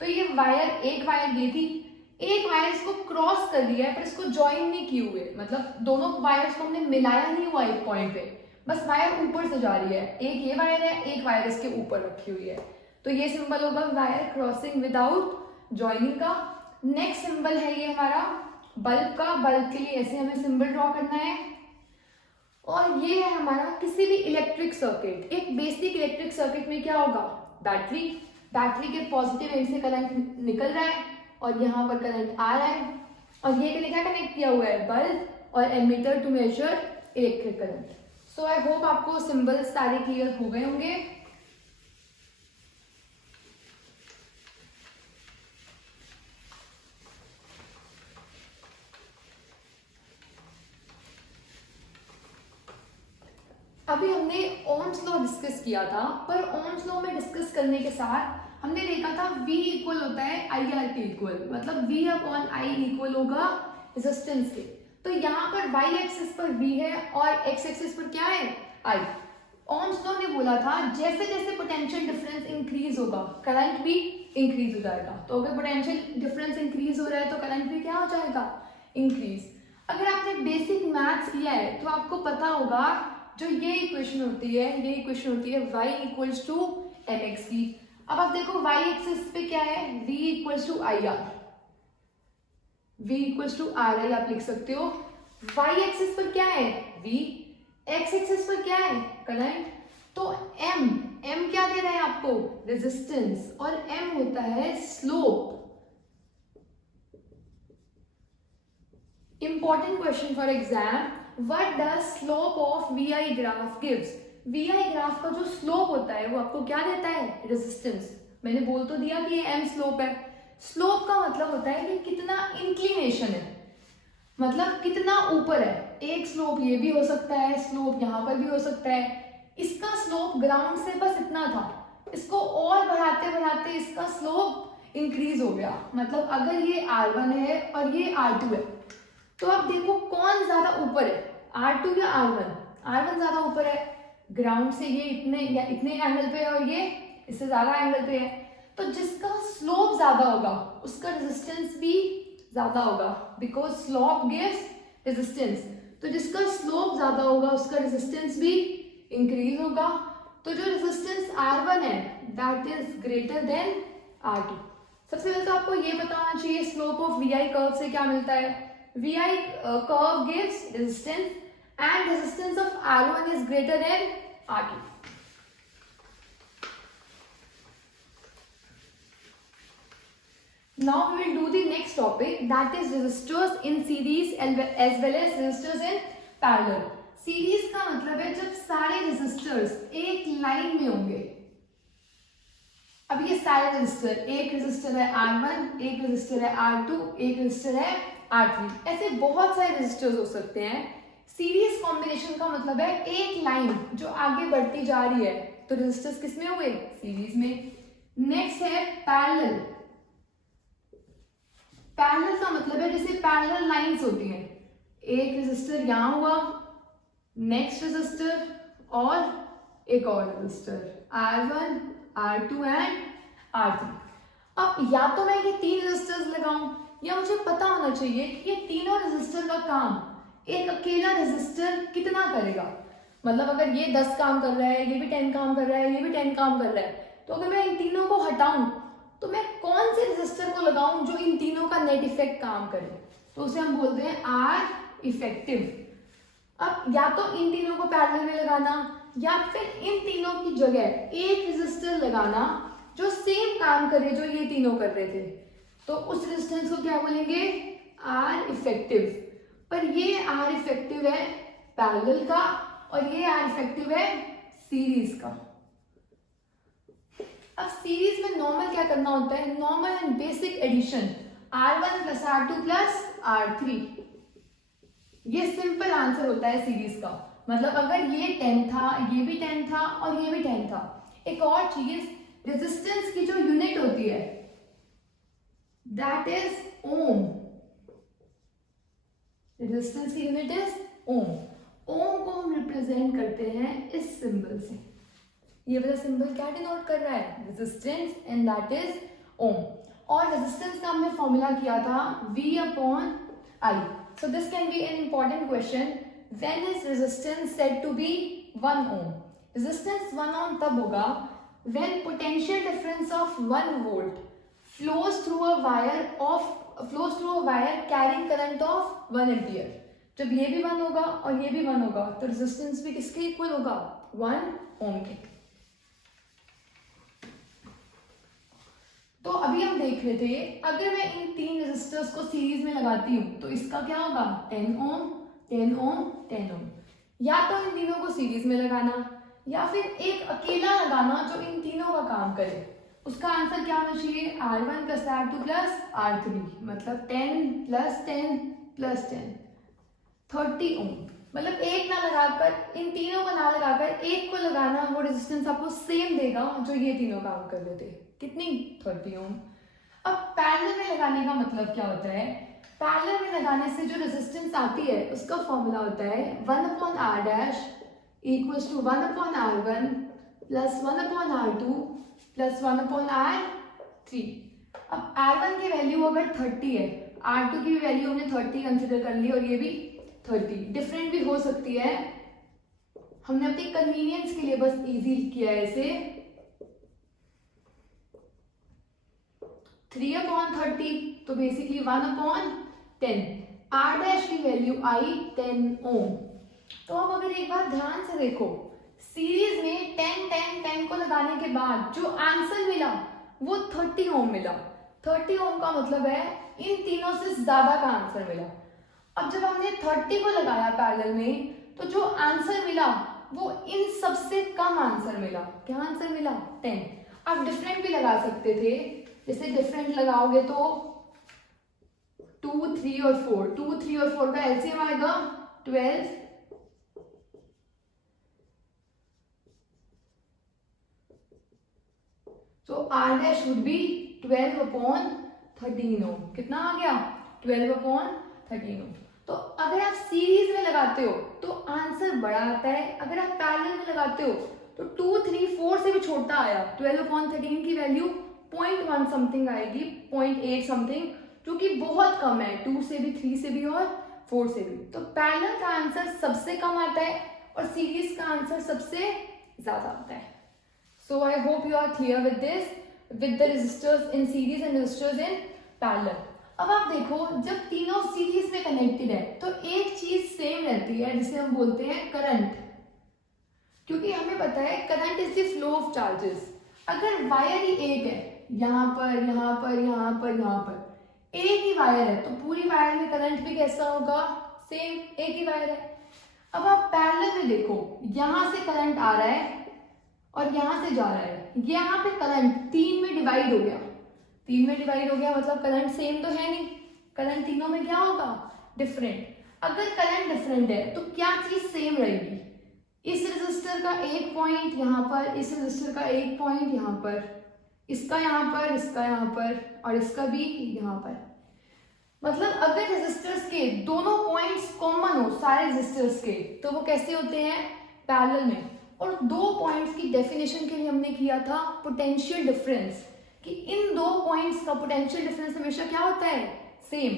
तो ये वायर, एक वायर ये थी, एक वायर इसको क्रॉस कर लिया है पर इसको ज्वाइन नहीं किए हुए. मतलब दोनों वायर्स को हमने मिलाया नहीं हुआ एक पॉइंट पे, बस वायर ऊपर से जा रही है. एक ये वायर है, एक वायर इसके ऊपर रखी हुई है. तो ये सिंबल होगा वायर क्रॉसिंग विदाउट ज्वाइनिंग का. नेक्स्ट सिंबल है ये हमारा बल्ब का. बल्ब के लिए ऐसे हमें सिंबल ड्रॉ करना है. और ये है हमारा किसी भी इलेक्ट्रिक सर्किट. एक बेसिक इलेक्ट्रिक सर्किट में क्या होगा? बैटरी. बैटरी के पॉजिटिव एंड से करंट निकल रहा है और यहाँ पर करंट आ रहा है और ये क्या कनेक्ट किया हुआ है? बल्ब और ammeter to measure electric current. So I hope आपको सिंबल्स सारे क्लियर हो गए होंगे. अभी हमने ओम्स लॉ डिस्कस किया था, पर ओम्स लॉ में डिस्कस करने के साथ हमने देखा था V इक्वल होता है IR के इक्वल. मतलब V अपॉन I इक्वल होगा रेजिस्टेंस के. तो यहाँ पर Y एक्सिस पर V है और X एक्सिस पर क्या है? I. ओम्स लॉ ने बोला था जैसे जैसे पोटेंशियल डिफरेंस इंक्रीज होगा करंट भी इंक्रीज हो जाएगा. तो अगर पोटेंशियल डिफरेंस इंक्रीज हो रहा है तो करंट भी क्या हो जाएगा? इंक्रीज. अगर आपने बेसिक मैथ्स किया है तो आपको पता होगा जो ये इक्वेशन होती है y इक्वल्स टू mx की. अब आप देखो y एक्सिस पे क्या है? v equals to IR. v equals to RI आप लिख सकते हो. y एक्सिस पर क्या है? v. x एक्सिस पर क्या है? करंट. तो m क्या दे रहा है आपको? रेजिस्टेंस. और m होता है slope. Important question for exam. What does slope of VI graph gives? VI graph का जो स्लोप होता है वो आपको क्या देता है? रेजिस्टेंस. मैंने बोल तो दिया कि ये m स्लोप है. स्लोप का मतलब होता है कि कितना इंक्लिनेशन है, मतलब कितना ऊपर है. एक स्लोप ये भी हो सकता है, स्लोप यहाँ पर भी हो सकता है. इसका स्लोप ग्राउंड से बस इतना था, इसको और बढ़ाते बढ़ाते इसका स्लोप इंक्रीज हो गया. मतलब अगर ये R1 है और ये R2 है तो आप देखो कौन ज्यादा ऊपर है, R2 या R1? R1 ज्यादा ऊपर है. ग्राउंड से ये इतने एंगल पे है और ये इससे ज्यादा एंगल पे है. तो जिसका स्लोप ज्यादा होगा उसका रेजिस्टेंस भी ज्यादा होगा, बिकॉज स्लोप गिव्स रेजिस्टेंस. तो जिसका स्लोप ज्यादा होगा उसका रेजिस्टेंस भी इंक्रीज होगा. तो जो रेजिस्टेंस R1 है that is greater than R2. सबसे पहले तो आपको ये बताना चाहिए स्लोप ऑफ VI कर्व से क्या मिलता है. VI curve gives resistance and resistance of R1 is greater than R2. Now we will do the next topic, that is resistors in series as well as resistors in parallel. Series का मतलब है जब सारे resistors एक line में होंगे। अब ये सारे रेजिस्टर, एक रेजिस्टर है R1, एक रेजिस्टर है R2, एक रेजिस्टर है R3, ऐसे बहुत सारे रेजिस्टर्स हो सकते हैं। सीरीज कॉम्बिनेशन का मतलब है एक लाइन जो आगे बढ़ती जा रही है, तो रेजिस्टर्स किस में हुए? सीरीज में। नेक्स्ट है पैरेलल। पैरेलल का मतलब है जैसे पैरेलल लाइंस होती हैं, एक रेजिस्टर यहां हुआ, नेक्स्ट रेजिस्टर और एक और resistor R1, R2 and R3। अब या तो मैं ये तीन रेजिस्टर्स लगाऊं या मुझे पता होना चाहिए कि ये तीनों रेजिस्टर का काम एक अकेला रेजिस्टर कितना करेगा। मतलब अगर ये 10 काम कर रहा है, ये भी 10 काम कर रहा है, ये भी 10 काम कर रहा है, तो अगर मैं इन तीनों को हटाऊं तो मैं कौन से रेजिस्टर को लगाऊं जो इन तीनों का नेट इफेक्ट काम करे, तो उसे हम बोलते हैं आर इफेक्टिव। अब या तो इन तीनों को पैरेलल में लगाना या फिर इन तीनों की जगह एक रेजिस्टर लगाना जो सेम काम करे जो ये तीनों कर रहे थे, तो उस रेजिस्टेंस को क्या बोलेंगे? R effective. पर ये आर इफेक्टिव है पैरेलल का और ये आर इफेक्टिव है सीरीज का। अब सीरीज में नॉर्मल क्या करना होता है? Normal and basic addition, R1 plus R2 plus R3। ये सिंपल आंसर होता है सीरीज का। मतलब अगर ये 10 था, ये भी 10 था और ये भी 10 था। एक और चीज, रेजिस्टेंस की जो यूनिट होती है दैट इज ओम। रेजिस्टेंस की यूनिट इज ओम। ओम को हम रिप्रेजेंट करते हैं इस सिंबल से। ये वाला सिंबल क्या डिनोट कर रहा है? रेजिस्टेंस, एंड दैट इज ओम। और रेजिस्टेंस का हमने फॉर्मूला किया था V/I। So this can be an important question. When is resistance said to be 1 ohm? Resistance 1 ohm तब होगा when potential difference of 1 volt flows through a wire carrying current of 1 ampere. जब ये भी 1 होगा और ये भी 1 होगा तो रेजिस्टेंस भी किसके इक्वल होगा? 1 ohm के। तो अभी हम देख रहे थे अगर मैं इन तीन रेजिस्टर्स को सीरीज में लगाती हूँ तो इसका क्या होगा? 10 ओम, 10 ओम, 10 ओम। या तो इन तीनों को सीरीज में लगाना या फिर एक अकेला लगाना जो इन तीनों का काम करे। उसका आंसर क्या होना चाहिए? R1 plus R2 plus R3, मतलब 10 प्लस 10 प्लस 10, 30 ओम। मतलब एक ना लगाकर, इन तीनों को ना लगाकर एक को लगाना, वो रेजिस्टेंस आपको सेम देगा जो ये तीनों काम कर रहे थे। कितनी? 30 ओम। अब पैरेलल में लगाने का मतलब क्या होता है? पैरेलल में लगाने से जो रेजिस्टेंस आती है उसका फॉर्मूला होता है 1/R dash equals to 1/R1 plus 1/R2 plus 1/R3। अब R1 की वैल्यू अगर 30 है, R2 की वैल्यू हमने 30 कंसिडर कर ली और ये भी 30, डिफरेंट भी हो सकती है। हमने अपनी कन्वीनियंस के लिए बस इजी किया है इसे। 3/30 तो बेसिकली 1/10। R डैश की वैल्यू आई 10 ओम। तो अब अगर एक बार ध्यान से देखो, सीरीज में 10 10 10 को लगाने के बाद जो आंसर मिला वो 30 ओम मिला। 30 ओम का मतलब है इन तीनों से ज्यादा का आंसर मिला। अब जब हमने 30 को लगाया पैरेलल में तो जो आंसर मिला वो इन सबसे कम आंसर मिला। क्या आंसर मिला? 10। आप डिफरेंट भी लगा सकते थे, जैसे डिफरेंट लगाओगे तो 2, 3 और 4, 2, 3 और 4 का एलसीएम आएगा 12। तो आर डैश वुड बी 12/13 ओम। कितना आ गया? 12/13 ओम। तो अगर आप सीरीज में लगाते हो तो आंसर बड़ा आता है, अगर आप पैरेलल में लगाते हो तो 2, 3, 4 से भी छोटा आया। 12/13 की वैल्यू 0.1 समथिंग आएगी, 0.8 समथिंग, जो कि बहुत कम है 2 से भी, 3 से भी और 4 से भी। तो पैरेलल का आंसर सबसे कम आता है और सीरीज का आंसर सबसे ज्यादा आता है। So I hope you are clear with this, with the resistors in series and resistors in parallel. अब आप देखो, जब तीनों सीरीज में कनेक्टेड है तो एक चीज सेम रहती है जिसे हम बोलते हैं करंट, क्योंकि हमें पता है current is the flow of charges. अगर वायर ही एक है, यहाँ पर, यहाँ पर, यहाँ पर, यहाँ पर एक ही वायर है, तो पूरी वायर में करंट भी कैसा होगा? सेम, एक ही वायर है। अब आप पैरेलल में देखो, यहां से करंट आ रहा है और यहां से जा रहा है, ये यहाँ पे करंट 3 में डिवाइड हो गया, 3 में डिवाइड हो गया मतलब करंट सेम तो है नहीं, करंट तीनों में क्या होगा, डिफरेंट। अगर करंट डिफरेंट है तो क्या चीज सेम रहेगी, इस रेजिस्टर का एक पॉइंट यहाँ पर, इस रेजिस्टर का एक पॉइंट यहाँ पर, इसका यहाँ पर, इसका यहाँ पर और इसका भी यहाँ पर। मतलब अगर रेजिस्टर्स के दोनों पॉइंट्स कॉमन हो सारे रेजिस्टर्स के, तो वो कैसे होते हैं, पैरेलल में। और दो पॉइंट्स की डेफिनेशन के लिए हमने किया था पोटेंशियल डिफरेंस, कि इन दो पॉइंट्स का पोटेंशियल डिफरेंस हमेशा क्या होता है, सेम।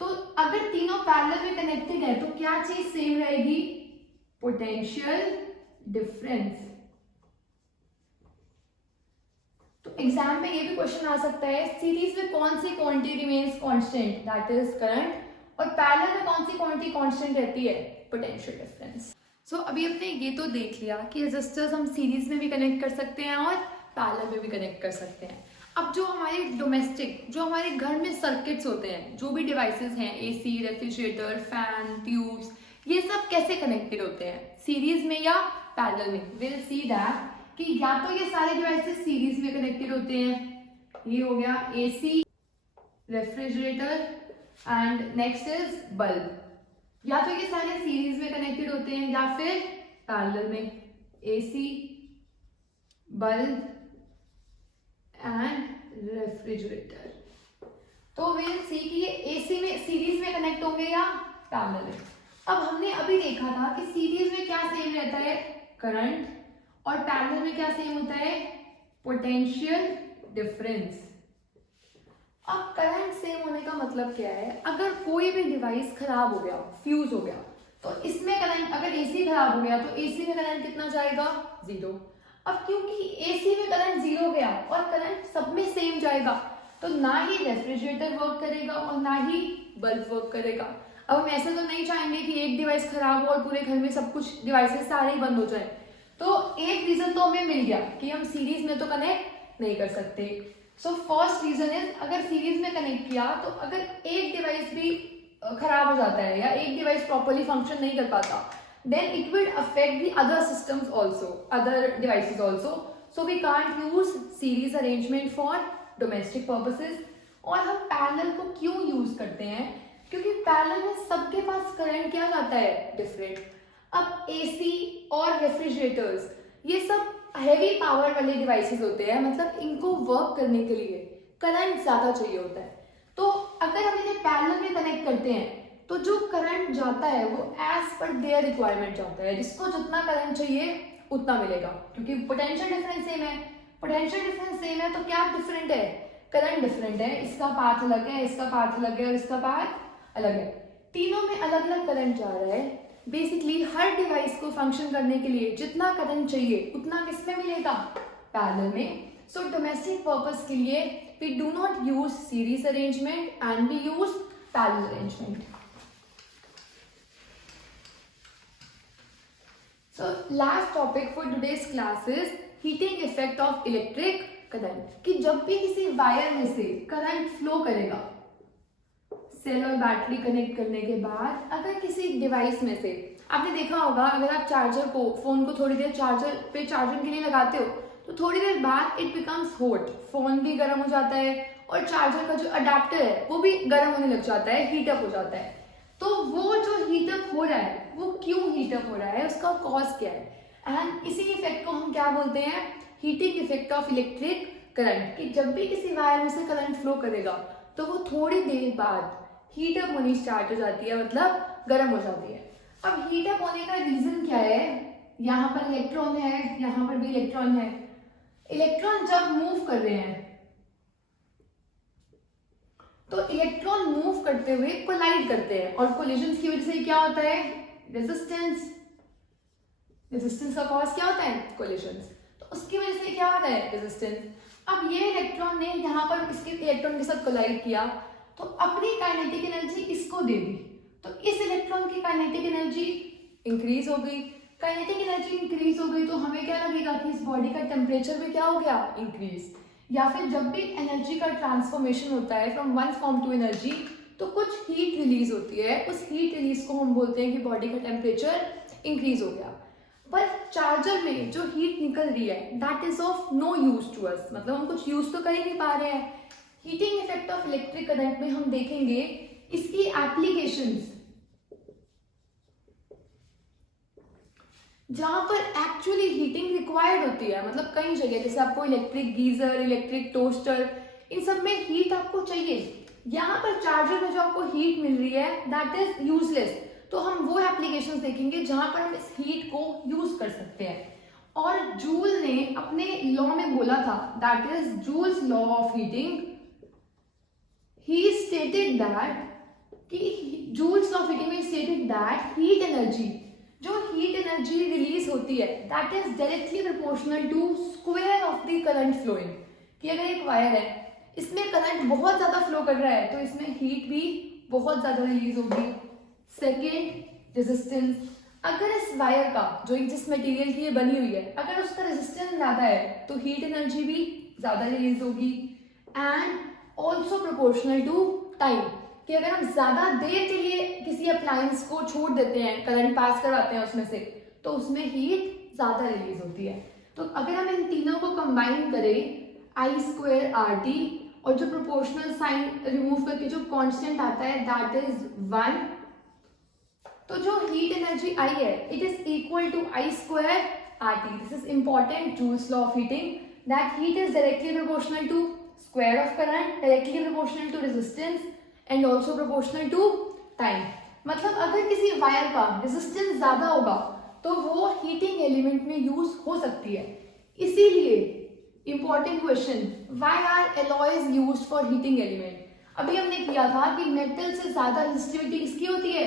तो अगर तीनों पैरेलल में कनेक्टेड है तो क्या चीज सेम रहेगी, पोटेंशियल डिफरेंस। तो एग्जाम में ये भी क्वेश्चन आ सकता है, सीरीज में कौन सी quantity remains constant, that is current, और पैरेलल में कौन सी क्वांटिटी कांस्टेंट रहती है, पोटेंशियल डिफरेंस। सो अभी हमने ये तो देख लिया कि रेजिस्टर्स हम सीरीज में भी कनेक्ट कर सकते हैं और पैरेलल में भी कनेक्ट कर सकते हैं। अब जो हमारे डोमेस्टिक, जो हमारे घर में सर्किट्स होते हैं, जो भी डिवाइसेस हैं, एसी, रेफ्रिजरेटर, फैन, ट्यूब्स, ये सब कैसे कनेक्टेड होते हैं, सीरीज में या पैरेलल में। विल सी दैट कि या तो ये सारे डिवाइसेस सीरीज में कनेक्टेड होते हैं, ये हो गया AC, refrigerator and next is bulb, या तो ये सारे सीरीज में कनेक्टेड होते हैं या फिर पैरेलल में, एसी, बल्ब एंड रेफ्रिजरेटर। तो विल सी कि ये एसी में सीरीज में कनेक्ट होंगे या पैरेलल में। अब हमने अभी देखा था कि सीरीज में क्या सेम रहता है, करंट, और पैरेलल में क्या सेम होता है, पोटेंशियल डिफरेंस। अब करंट सेम होने का मतलब क्या है, अगर कोई भी डिवाइस खराब हो गया, फ्यूज हो गया, तो इसमें करंट, अगर एसी खराब हो गया तो एसी में करंट कितना जाएगा, 0। अब क्योंकि एसी में करंट 0 गया और करंट सब में सेम जाएगा, तो ना ही रेफ्रिजरेटर वर्क करेगा और ना ही बल्ब वर्क करेगा। अब हम ऐसा तो नहीं चाहेंगे कि एक डिवाइस खराब हो और पूरे घर में सब कुछ डिवाइसेस सारे ही बंद हो जाए। तो एक रीजन तो हमें मिल गया कि हम सीरीज में तो कनेक्ट नहीं कर सकते। सो फर्स्ट रीजन इज, अगर सीरीज में कनेक्ट किया तो अगर एक डिवाइस भी खराब हो जाता है या एक डिवाइस प्रॉपर्ली फंक्शन नहीं कर पाता, then it will affect the other systems also, other devices also. So we can't use series arrangement for domestic purposes. और हम पैरेलल को क्यों यूज करते हैं, क्योंकि पैरेलल में सबके पास करंट क्या जाता है, डिफरेंट। अब एसी और रेफ्रिजरेटर्स ये सब हैवी पावर वाले डिवाइसेस होते हैं, मतलब इनको वर्क करने के लिए करंट ज्यादा चाहिए होता है। तो अगर हम इन्हें पैरेलल में कनेक्ट करते हैं तो जो करंट जाता है वो एज पर देयर रिक्वायरमेंट जाता है, जिसको जितना करंट चाहिए उतना मिलेगा, क्योंकि पोटेंशियल डिफरेंस सेम है। पोटेंशियल डिफरेंस सेम है तो क्या डिफरेंट है, करंट डिफरेंट है, इसका पाथ अलग है, इसका पाथ अलग है और इसका पाथ अलग है, तीनों में अलग अलग करंट जा रहा है। बेसिकली हर डिवाइस को फंक्शन करने के लिए जितना करंट चाहिए उतना किसमें मिलेगा, पैरेलल में। सो डोमेस्टिक पर्पस के लिए we do not use series arrangement and we use parallel arrangement. So last topic for today's class is heating effect of electric current, कि जब भी किसी वायर में से करंट फ्लो करेगा, सेल और बैटरी कनेक्ट करने के बाद, अगर किसी डिवाइस में से, आपने देखा होगा अगर आप चार्जर को, फोन को थोड़ी देर चार्जर पे चार्जिंग के लिए लगाते हो तो थोड़ी देर बाद इट बिकम्स हॉट, फोन भी गर्म हो जाता है और चार्जर का जो अडेप्टर है वो भी गर्म होने लग जाता है, हीटअप हो जाता है। तो वो जो हीटअप हो रहा है वो क्यों हीटअप हो रहा है, उसका कॉज क्या है, एंड इसी इफेक्ट को हम क्या बोलते हैं, heating effect of electric current. कि जब भी किसी वायर में से करंट फ्लो करेगा तो वो थोड़ी देर बाद हीटअप होनी स्टार्ट हो जाती है, मतलब गर्म हो जाती है। अब हीटअप होने का रीजन क्या है, यहाँ पर इलेक्ट्रॉन है, यहाँ पर भी इलेक्ट्रॉन है। इलेक्ट्रॉन जब मूव कर रहे हैं तो इलेक्ट्रॉन मूव करते हुए कोलाइड करते हैं, और कोलिजन की वजह से क्या होता है, रेजिस्टेंस। रेजिस्टेंस का कॉज क्या होता है, कोलिजन, तो उसकी वजह से क्या होता है, रेजिस्टेंस। अब ये इलेक्ट्रॉन ने यहाँ पर इसके इलेक्ट्रॉन के साथ कोलाइड किया तो अपनी काइनेटिक एनर्जी इसको दे दी, तो इस इलेक्ट्रॉन की काइनेटिक एनर्जी इंक्रीज हो गई। काइनेटिक एनर्जी इंक्रीज हो गई तो हमें क्या लगेगा कि इस बॉडी का टेम्परेचर भी क्या हो गया, इंक्रीज। या फिर जब भी एनर्जी का ट्रांसफॉर्मेशन होता है from one form to energy, तो कुछ हीट रिलीज होती है, उस हीट रिलीज को हम बोलते हैं कि बॉडी का टेम्परेचर इंक्रीज हो गया। पर चार्जर में जो हीट निकल रही है that is of no use to us, मतलब हम कुछ यूज तो कर ही नहीं पा रहे हैं। Heating effect of electric current में हम देखेंगे इसकी एप्लीकेशंस जहां पर एक्चुअली हीटिंग रिक्वायर्ड होती है, मतलब कई जगह जैसे आपको इलेक्ट्रिक गीजर, इलेक्ट्रिक टोस्टर, इन सब में हीट आपको चाहिए। यहाँ पर चार्जर में जो आपको हीट मिल रही है दैट इज यूजलेस, तो हम वो एप्लीकेशंस देखेंगे जहां पर हम इस हीट को यूज कर सकते हैं। और जूल ने अपने लॉ में बोला था, that is Joule's law of heating, he stated that कि जूल्स लॉ ऑफ हीटिंग में स्टेटेड दैट हीट एनर्जी, जो हीट एनर्जी रिलीज होती है that is directly proportional to square of the current flowing. कि अगर एक वायर है इसमें करंट बहुत ज्यादा फ्लो कर रहा है तो इसमें हीट भी बहुत ज्यादा रिलीज होगी। सेकेंड, रेजिस्टेंस, अगर इस वायर का जो जिस मटेरियल की ये बनी हुई है अगर उसका रेजिस्टेंस ज्यादा है तो हीट एनर्जी भी ज्यादा रिलीज होगी। And also proportional to time, कि अगर हम ज्यादा देर के लिए किसी अप्लायंस को छोड़ देते हैं, करंट पास करवाते हैं उसमें से, तो उसमें हीट ज्यादा रिलीज होती है। तो अगर हम इन तीनों को कंबाइन करें आई स्क्वायर आर टी, और जो प्रोपोर्शनल साइन रिमूव करके जो कांस्टेंट आता है दैट इज 1, तो जो हीट एनर्जी आई है it is equal to I square R T. This is important, Joule's law of heating, that heat is directly proportional to square of current, directly proportional to resistance and also proportional to time. मतलब अगर किसी wire का resistance ज्यादा होगा तो वो heating element में use हो सकती है। इसीलिए important question, why are alloys used for heating element? अभी हमने किया था कि मेटल से ज्यादा रेजिस्टिविटी किसकी होती है?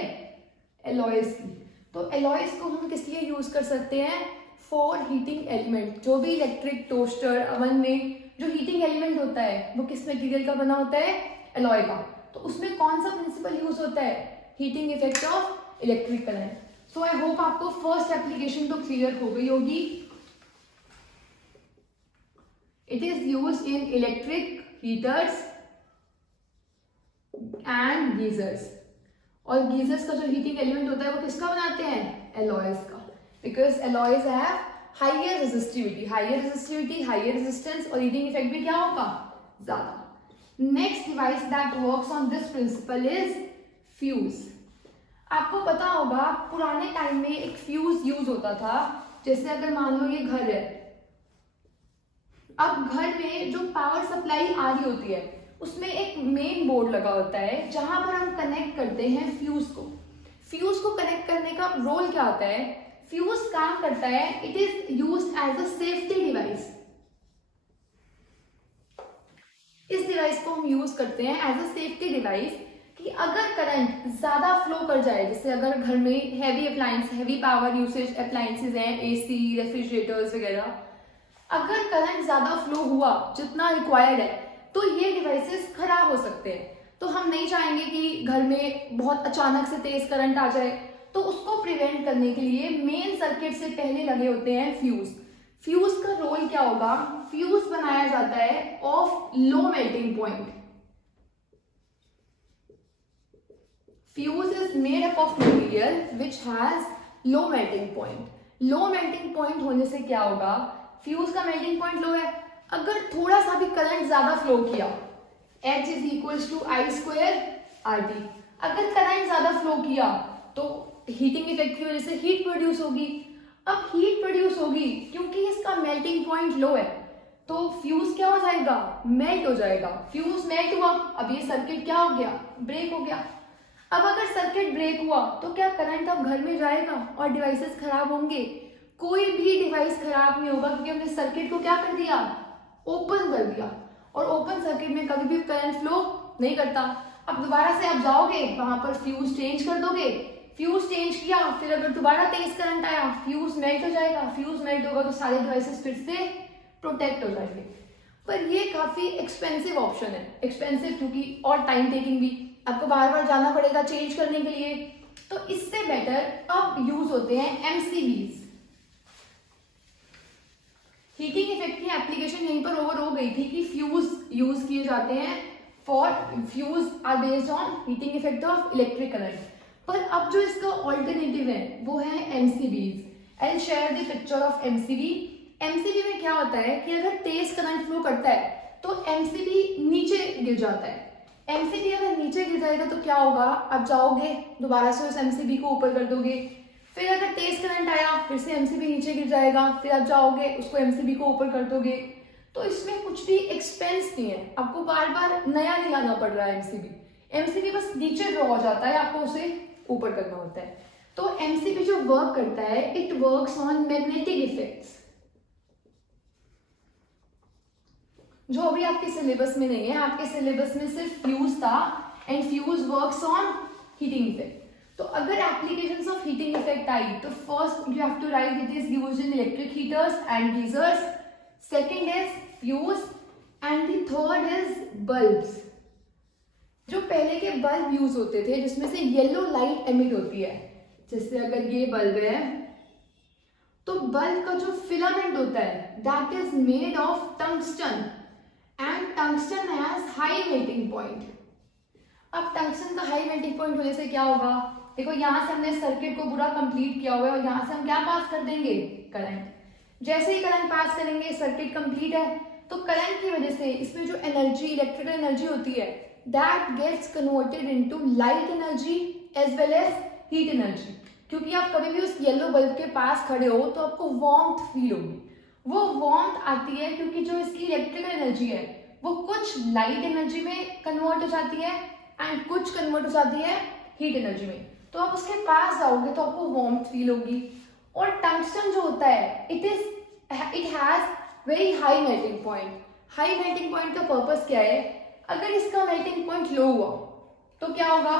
एलॉयज की। तो एलॉयज को हम किस लिए यूज कर सकते हैं? For heating element. जो भी इलेक्ट्रिक टोस्टर, अवन में जो हीटिंग एलिमेंट होता है वो किस मटेरियल का बना होता है? एलॉय का। तो उसमें कौन सा प्रिंसिपल यूज होता है? Heating effect of electric current. So I hope आपको फर्स्ट एप्लीकेशन तो क्लियर हो गई होगी। It is used in electric heaters and geysers. और geysers का जो heating element होता है वो किसका बनाते हैं? Alloys का, because alloys have higher resistivity, higher resistance, और heating effect भी क्या होगा? ज़्यादा। Next device that works on this principle is fuse. आपको पता होगा पुराने टाइम में एक फ्यूज यूज होता था। जैसे अगर मान लो ये घर है, अब घर में जो पावर सप्लाई आ रही होती है उसमें एक मेन बोर्ड लगा होता है जहां पर हम कनेक्ट करते हैं फ्यूज को। फ्यूज को कनेक्ट करने का रोल क्या होता है? फ्यूज काम करता है, it is used as a safety device. इस डिवाइस को हम यूज करते हैं एज अ सेफ्टी डिवाइस कि अगर करंट ज्यादा फ्लो कर जाए, जैसे अगर घर में heavy appliance, heavy power usage appliances हैं, एसी, रेफ्रिजरेटर्स वगैरह, अगर करंट ज्यादा फ्लो हुआ जितना रिक्वायर्ड है तो ये डिवाइसेस खराब हो सकते हैं। तो हम नहीं चाहेंगे कि घर में बहुत अचानक से तेज करंट आ जाए, तो उसको प्रिवेंट करने के लिए मेन सर्किट से पहले लगे होते हैं फ्यूज। फ्यूज का रोल क्या होगा? फ्यूज बनाया जाता है of low melting point. Fuse is made up of material which has low melting point. Low melting point होने से क्या होगा? फ्यूज का मेल्टिंग पॉइंट लो है, अगर थोड़ा सा भी करंट ज्यादा फ्लो किया, H is equals to I square R T. अगर करंट ज्यादा फ्लो किया तो हीटिंग इफेक्ट की वजह से हीट प्रोड्यूस होगी। अब हीट प्रोड्यूस होगी क्योंकि इसका मेल्टिंग पॉइंट लो है, तो फ्यूज क्या हो जाएगा? मेल्ट हो जाएगा। फ्यूज मेल्ट हुआ, अब ये सर्किट क्या हो गया? ब्रेक हो गया। अब अगर सर्किट ब्रेक हुआ तो क्या करंट अब घर में जाएगा और डिवाइसेस खराब होंगे? कोई भी डिवाइस खराब नहीं होगा क्योंकि हमने सर्किट को क्या कर दिया? ओपन कर दिया। और ओपन सर्किट में कभी भी करंट फ्लो नहीं करता। अब दोबारा से आप जाओगे वहां पर फ्यूज चेंज कर दोगे, फ्यूज चेंज किया, फिर अगर दोबारा तेज करंट आया फ्यूज मेल्ट हो जाएगा। फ्यूज मेल्ट होगा तो सारे डिवाइसेस फिर से प्रोटेक्ट हो जाएंगे। पर ये काफी एक्सपेंसिव ऑप्शन है, एक्सपेंसिव क्योंकि और टाइम टेकिंग भी, आपको बार बार जाना पड़ेगा चेंज करने के लिए। तो इससे बेटर अब यूज होते हैं एमसीबीज। हीटिंग इफेक्ट की एप्लीकेशन यहीं पर ओवर हो गई थी कि फ्यूज यूज किए जाते हैं for fuse are based on heating effect of electric current. पर अब जो इसका ऑल्टरनेटिव है वो है MCBs. I share the picture of MCB. MCB में क्या होता है कि अगर तेज करंट फ्लो करता है तो एमसीबी नीचे गिर जाता है। एमसीबी अगर नीचे गिर जाएगा तो क्या होगा, आप जाओगे दोबारा से उस एमसीबी को ऊपर कर दोगे, फिर अगर तेज करंट आया फिर से एमसीबी नीचे गिर जाएगा, फिर आप जाओगे उसको एमसीबी को ऊपर कर दोगे। तो इसमें कुछ भी एक्सपेंस नहीं है, आपको बार बार नया नहीं लाना पड़ रहा है एमसीबी। एमसीबी बस नीचे ड्रॉ हो जाता है, आपको उसे ऊपर करना होता है। तो एमसीबी जो वर्क करता है, it works on magnetic effects, जो अभी आपके सिलेबस में नहीं है। आपके सिलेबस में सिर्फ फ्यूज था, and fuse works on heating effect. तो अगर एप्लीकेशंस ऑफ हीटिंग इफेक्ट आई तो first you have to write it is used in electric heaters and geysers, second is fuse, and the third is bulbs. जो पहले के bulb use होते थे जिसमें से येलो लाइट एमिट होती है, जैसे अगर ये बल्ब है तो बल्ब का जो फिलामेंट होता है that is made of tungsten, and tungsten has high melting point. अब टंगस्टन का हाई मेल्टिंग पॉइंट होने से क्या होगा, देखो यहाँ से हमने सर्किट को पूरा कंप्लीट किया हुआ है और यहाँ से हम क्या पास कर देंगे, करंट। जैसे ही करंट पास करेंगे सर्किट कंप्लीट है, तो करंट की वजह से इसमें जो एनर्जी, इलेक्ट्रिकल एनर्जी होती है, that gets converted into light energy as well as heat energy. क्योंकि आप कभी भी उस येलो बल्ब के पास खड़े हो तो आपको वार्मथ फील होगी। वो वार्मथ आती है क्योंकि जो इसकी इलेक्ट्रिकल एनर्जी है वो कुछ लाइट एनर्जी में कन्वर्ट हो जाती है एंड कुछ कन्वर्ट हो जाती है हीट एनर्जी में। तो आप उसके पास जाओगे तो आपको वार्मथ फील होगी। और टंगस्टन जो होता है it has very high melting point. High melting point का पर्पस क्या है, अगर इसका मेल्टिंग पॉइंट लो हुआ तो क्या होगा,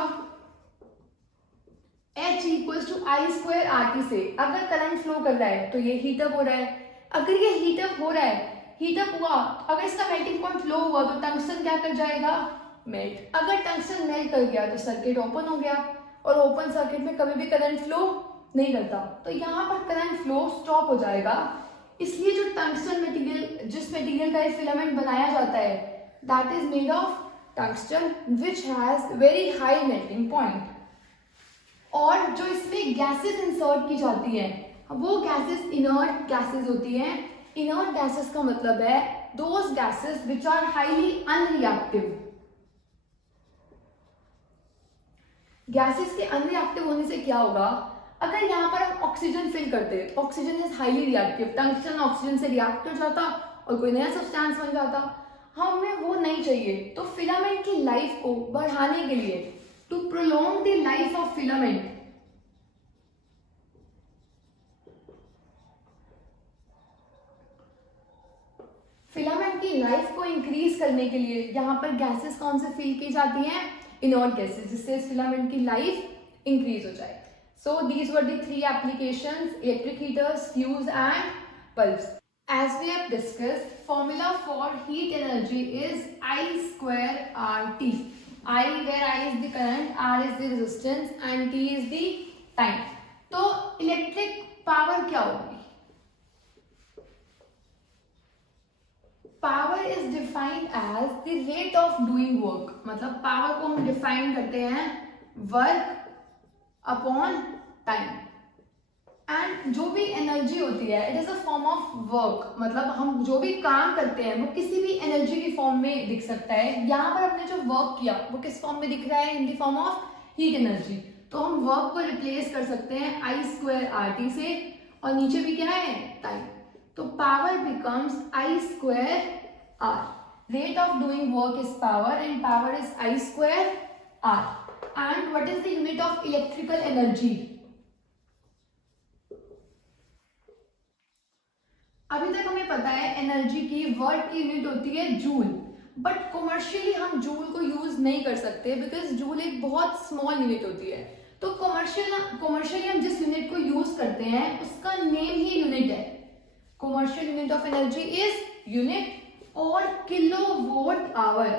H equals to I square R T से अगर करंट फ्लो कर रहा है तो ये हीटअप हो रहा है। अगर ये हीटअप हो रहा है, हीटअप हुआ, अगर इसका मेल्टिंग पॉइंट लो हुआ तो टंगस्टन क्या कर जाएगा, मेल्ट। अगर टंगस्टन मेल्ट कर गया तो सर्किट ओपन हो गया, और ओपन सर्किट में कभी भी करंट फ्लो नहीं करता, तो यहाँ पर करंट फ्लो स्टॉप हो जाएगा। इसलिए जो टंगस्टन मटेरियल, जिस मटेरियल का ये फिलामेंट बनाया जाता है, that is made of tungsten which has very high melting point. और जो इसमें गैसेस इंसर्ट की जाती हैं वो गैसेस इनर्ट गैसेस होती हैं। इनर्ट गैसेस का मतलब है those gases which are highly unreactive. Gases के अनरिएक्टिव होने से क्या होगा, अगर यहाँ पर हम ऑक्सीजन फिल करते, oxygen is highly reactive, tungsten oxygen से रिएक्ट कर जाता और कोई नया सब्सटेंस बन जाता, हमें वो नहीं चाहिए। तो फिलामेंट की लाइफ को बढ़ाने के लिए, to prolong the life of filament, filament की लाइफ को इंक्रीज करने के लिए यहाँ पर गैसेस कौन से फिल की जाती हैं, इनर्ट गैसेस, जिससे इस फिलामेंट की लाइफ इंक्रीज हो जाए। So these were the three applications, electric heaters, fuse and bulbs. As we have discussed, formula for heat energy is I square RT. I, where I is the current, R is the resistance and T is the time. तो electric power क्या होगी, power is defined as the rate of doing work. मतलब power को हम define करते हैं work upon time. And जो भी एनर्जी होती है it is a form of work, मतलब हम जो भी काम करते हैं वो किसी भी एनर्जी की फॉर्म में दिख सकता है। यहाँ पर हमने जो वर्क किया वो किस फॉर्म में दिख रहा है, in the form of heat energy. तो हम वर्क को रिप्लेस कर सकते हैं आई स्क्वायर आर टी से, और नीचे भी क्या है, टाइम। तो power becomes I square R, rate of doing work is power and power is I square R. And what is the unit of electrical energy, अभी तक हमें पता है एनर्जी की वर्क की यूनिट होती है जूल, बट कॉमर्शियली हम जूल को यूज नहीं कर सकते बिकॉज जूल एक बहुत स्मॉल यूनिट होती है। तो कॉमर्शियली हम जिस यूनिट को यूज करते हैं उसका नेम ही यूनिट है। Commercial unit of energy is unit और kilovolt hour,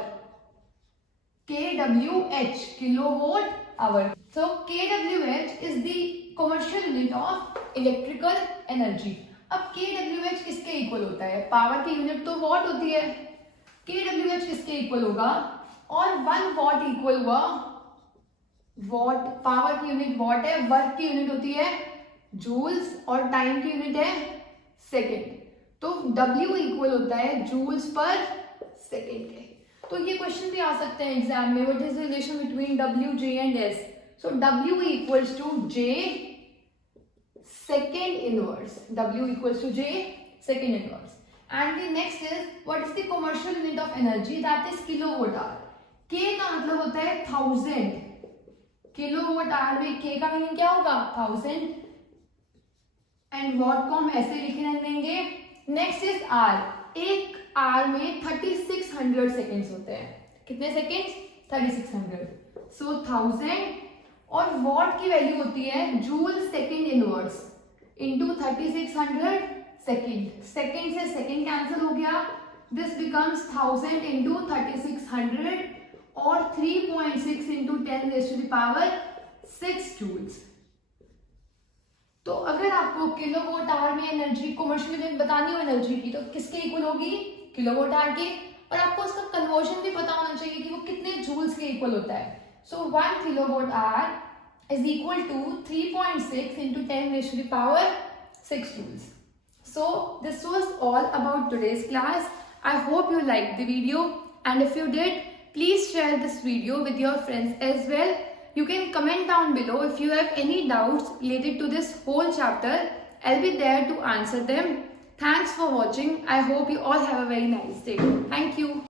KWH, kilovolt hour. So KWH is the commercial unit of electrical energy. अब KWH किसके इक्वल होता है, पावर की यूनिट तो वॉट होती है, KWH किसके इक्वल होगा, और 1 वॉट इक्वल हुआ वॉट, पावर की यूनिट वॉट है, वर्क की यूनिट होती है जूल्स और टाइम की यूनिट है सेकेंड। तो W इक्वल होता है जूल्स पर सेकेंड के। तो ये क्वेश्चन भी आ सकते हैं एग्जाम में, what is the relation between W, J and S। So W equals to J second inverse, W equals to J second inverse. And the next is, what is the commercial unit of energy, that is kilowatt hour। K का मतलब होता है 1000, kilowatt hour में K का meaning क्या होगा 1000, and what को हम ऐसे लिखने देंगे। नेक्स्ट इज R, एक आर में 3600 सेकेंड्स होते हैं। कितने सेकेंड्स 3600। सो 1000 और वॉट की वैल्यू होती है joule second inverse into 3600 second. Second से सेकेंड कैंसिल हो गया, दिस बिकम्स 1000 इंटू 3600 और 3.6 into 10 raise to the power 6 joules. तो अगर आपको किलोवाट आवर में एनर्जी कमर्शियल यूनिट बतानी हो एनर्जी की, तो किसके इक्वल होगी किलोवाट आवर के, और आपको उसका कन्वर्जन भी पता होना चाहिए कि वो कितने जूल्स के इक्वल होता है। So 1 kilowatt hour is equal to 3.6 into 10 raised to the power 6 joules. So this was all about today's class. I hope you liked the video, and if you did, please share this video with your friends as well. You can comment down below if you have any doubts related to this whole chapter. I'll be there to answer them. Thanks for watching. I hope you all have a very nice day. Thank you.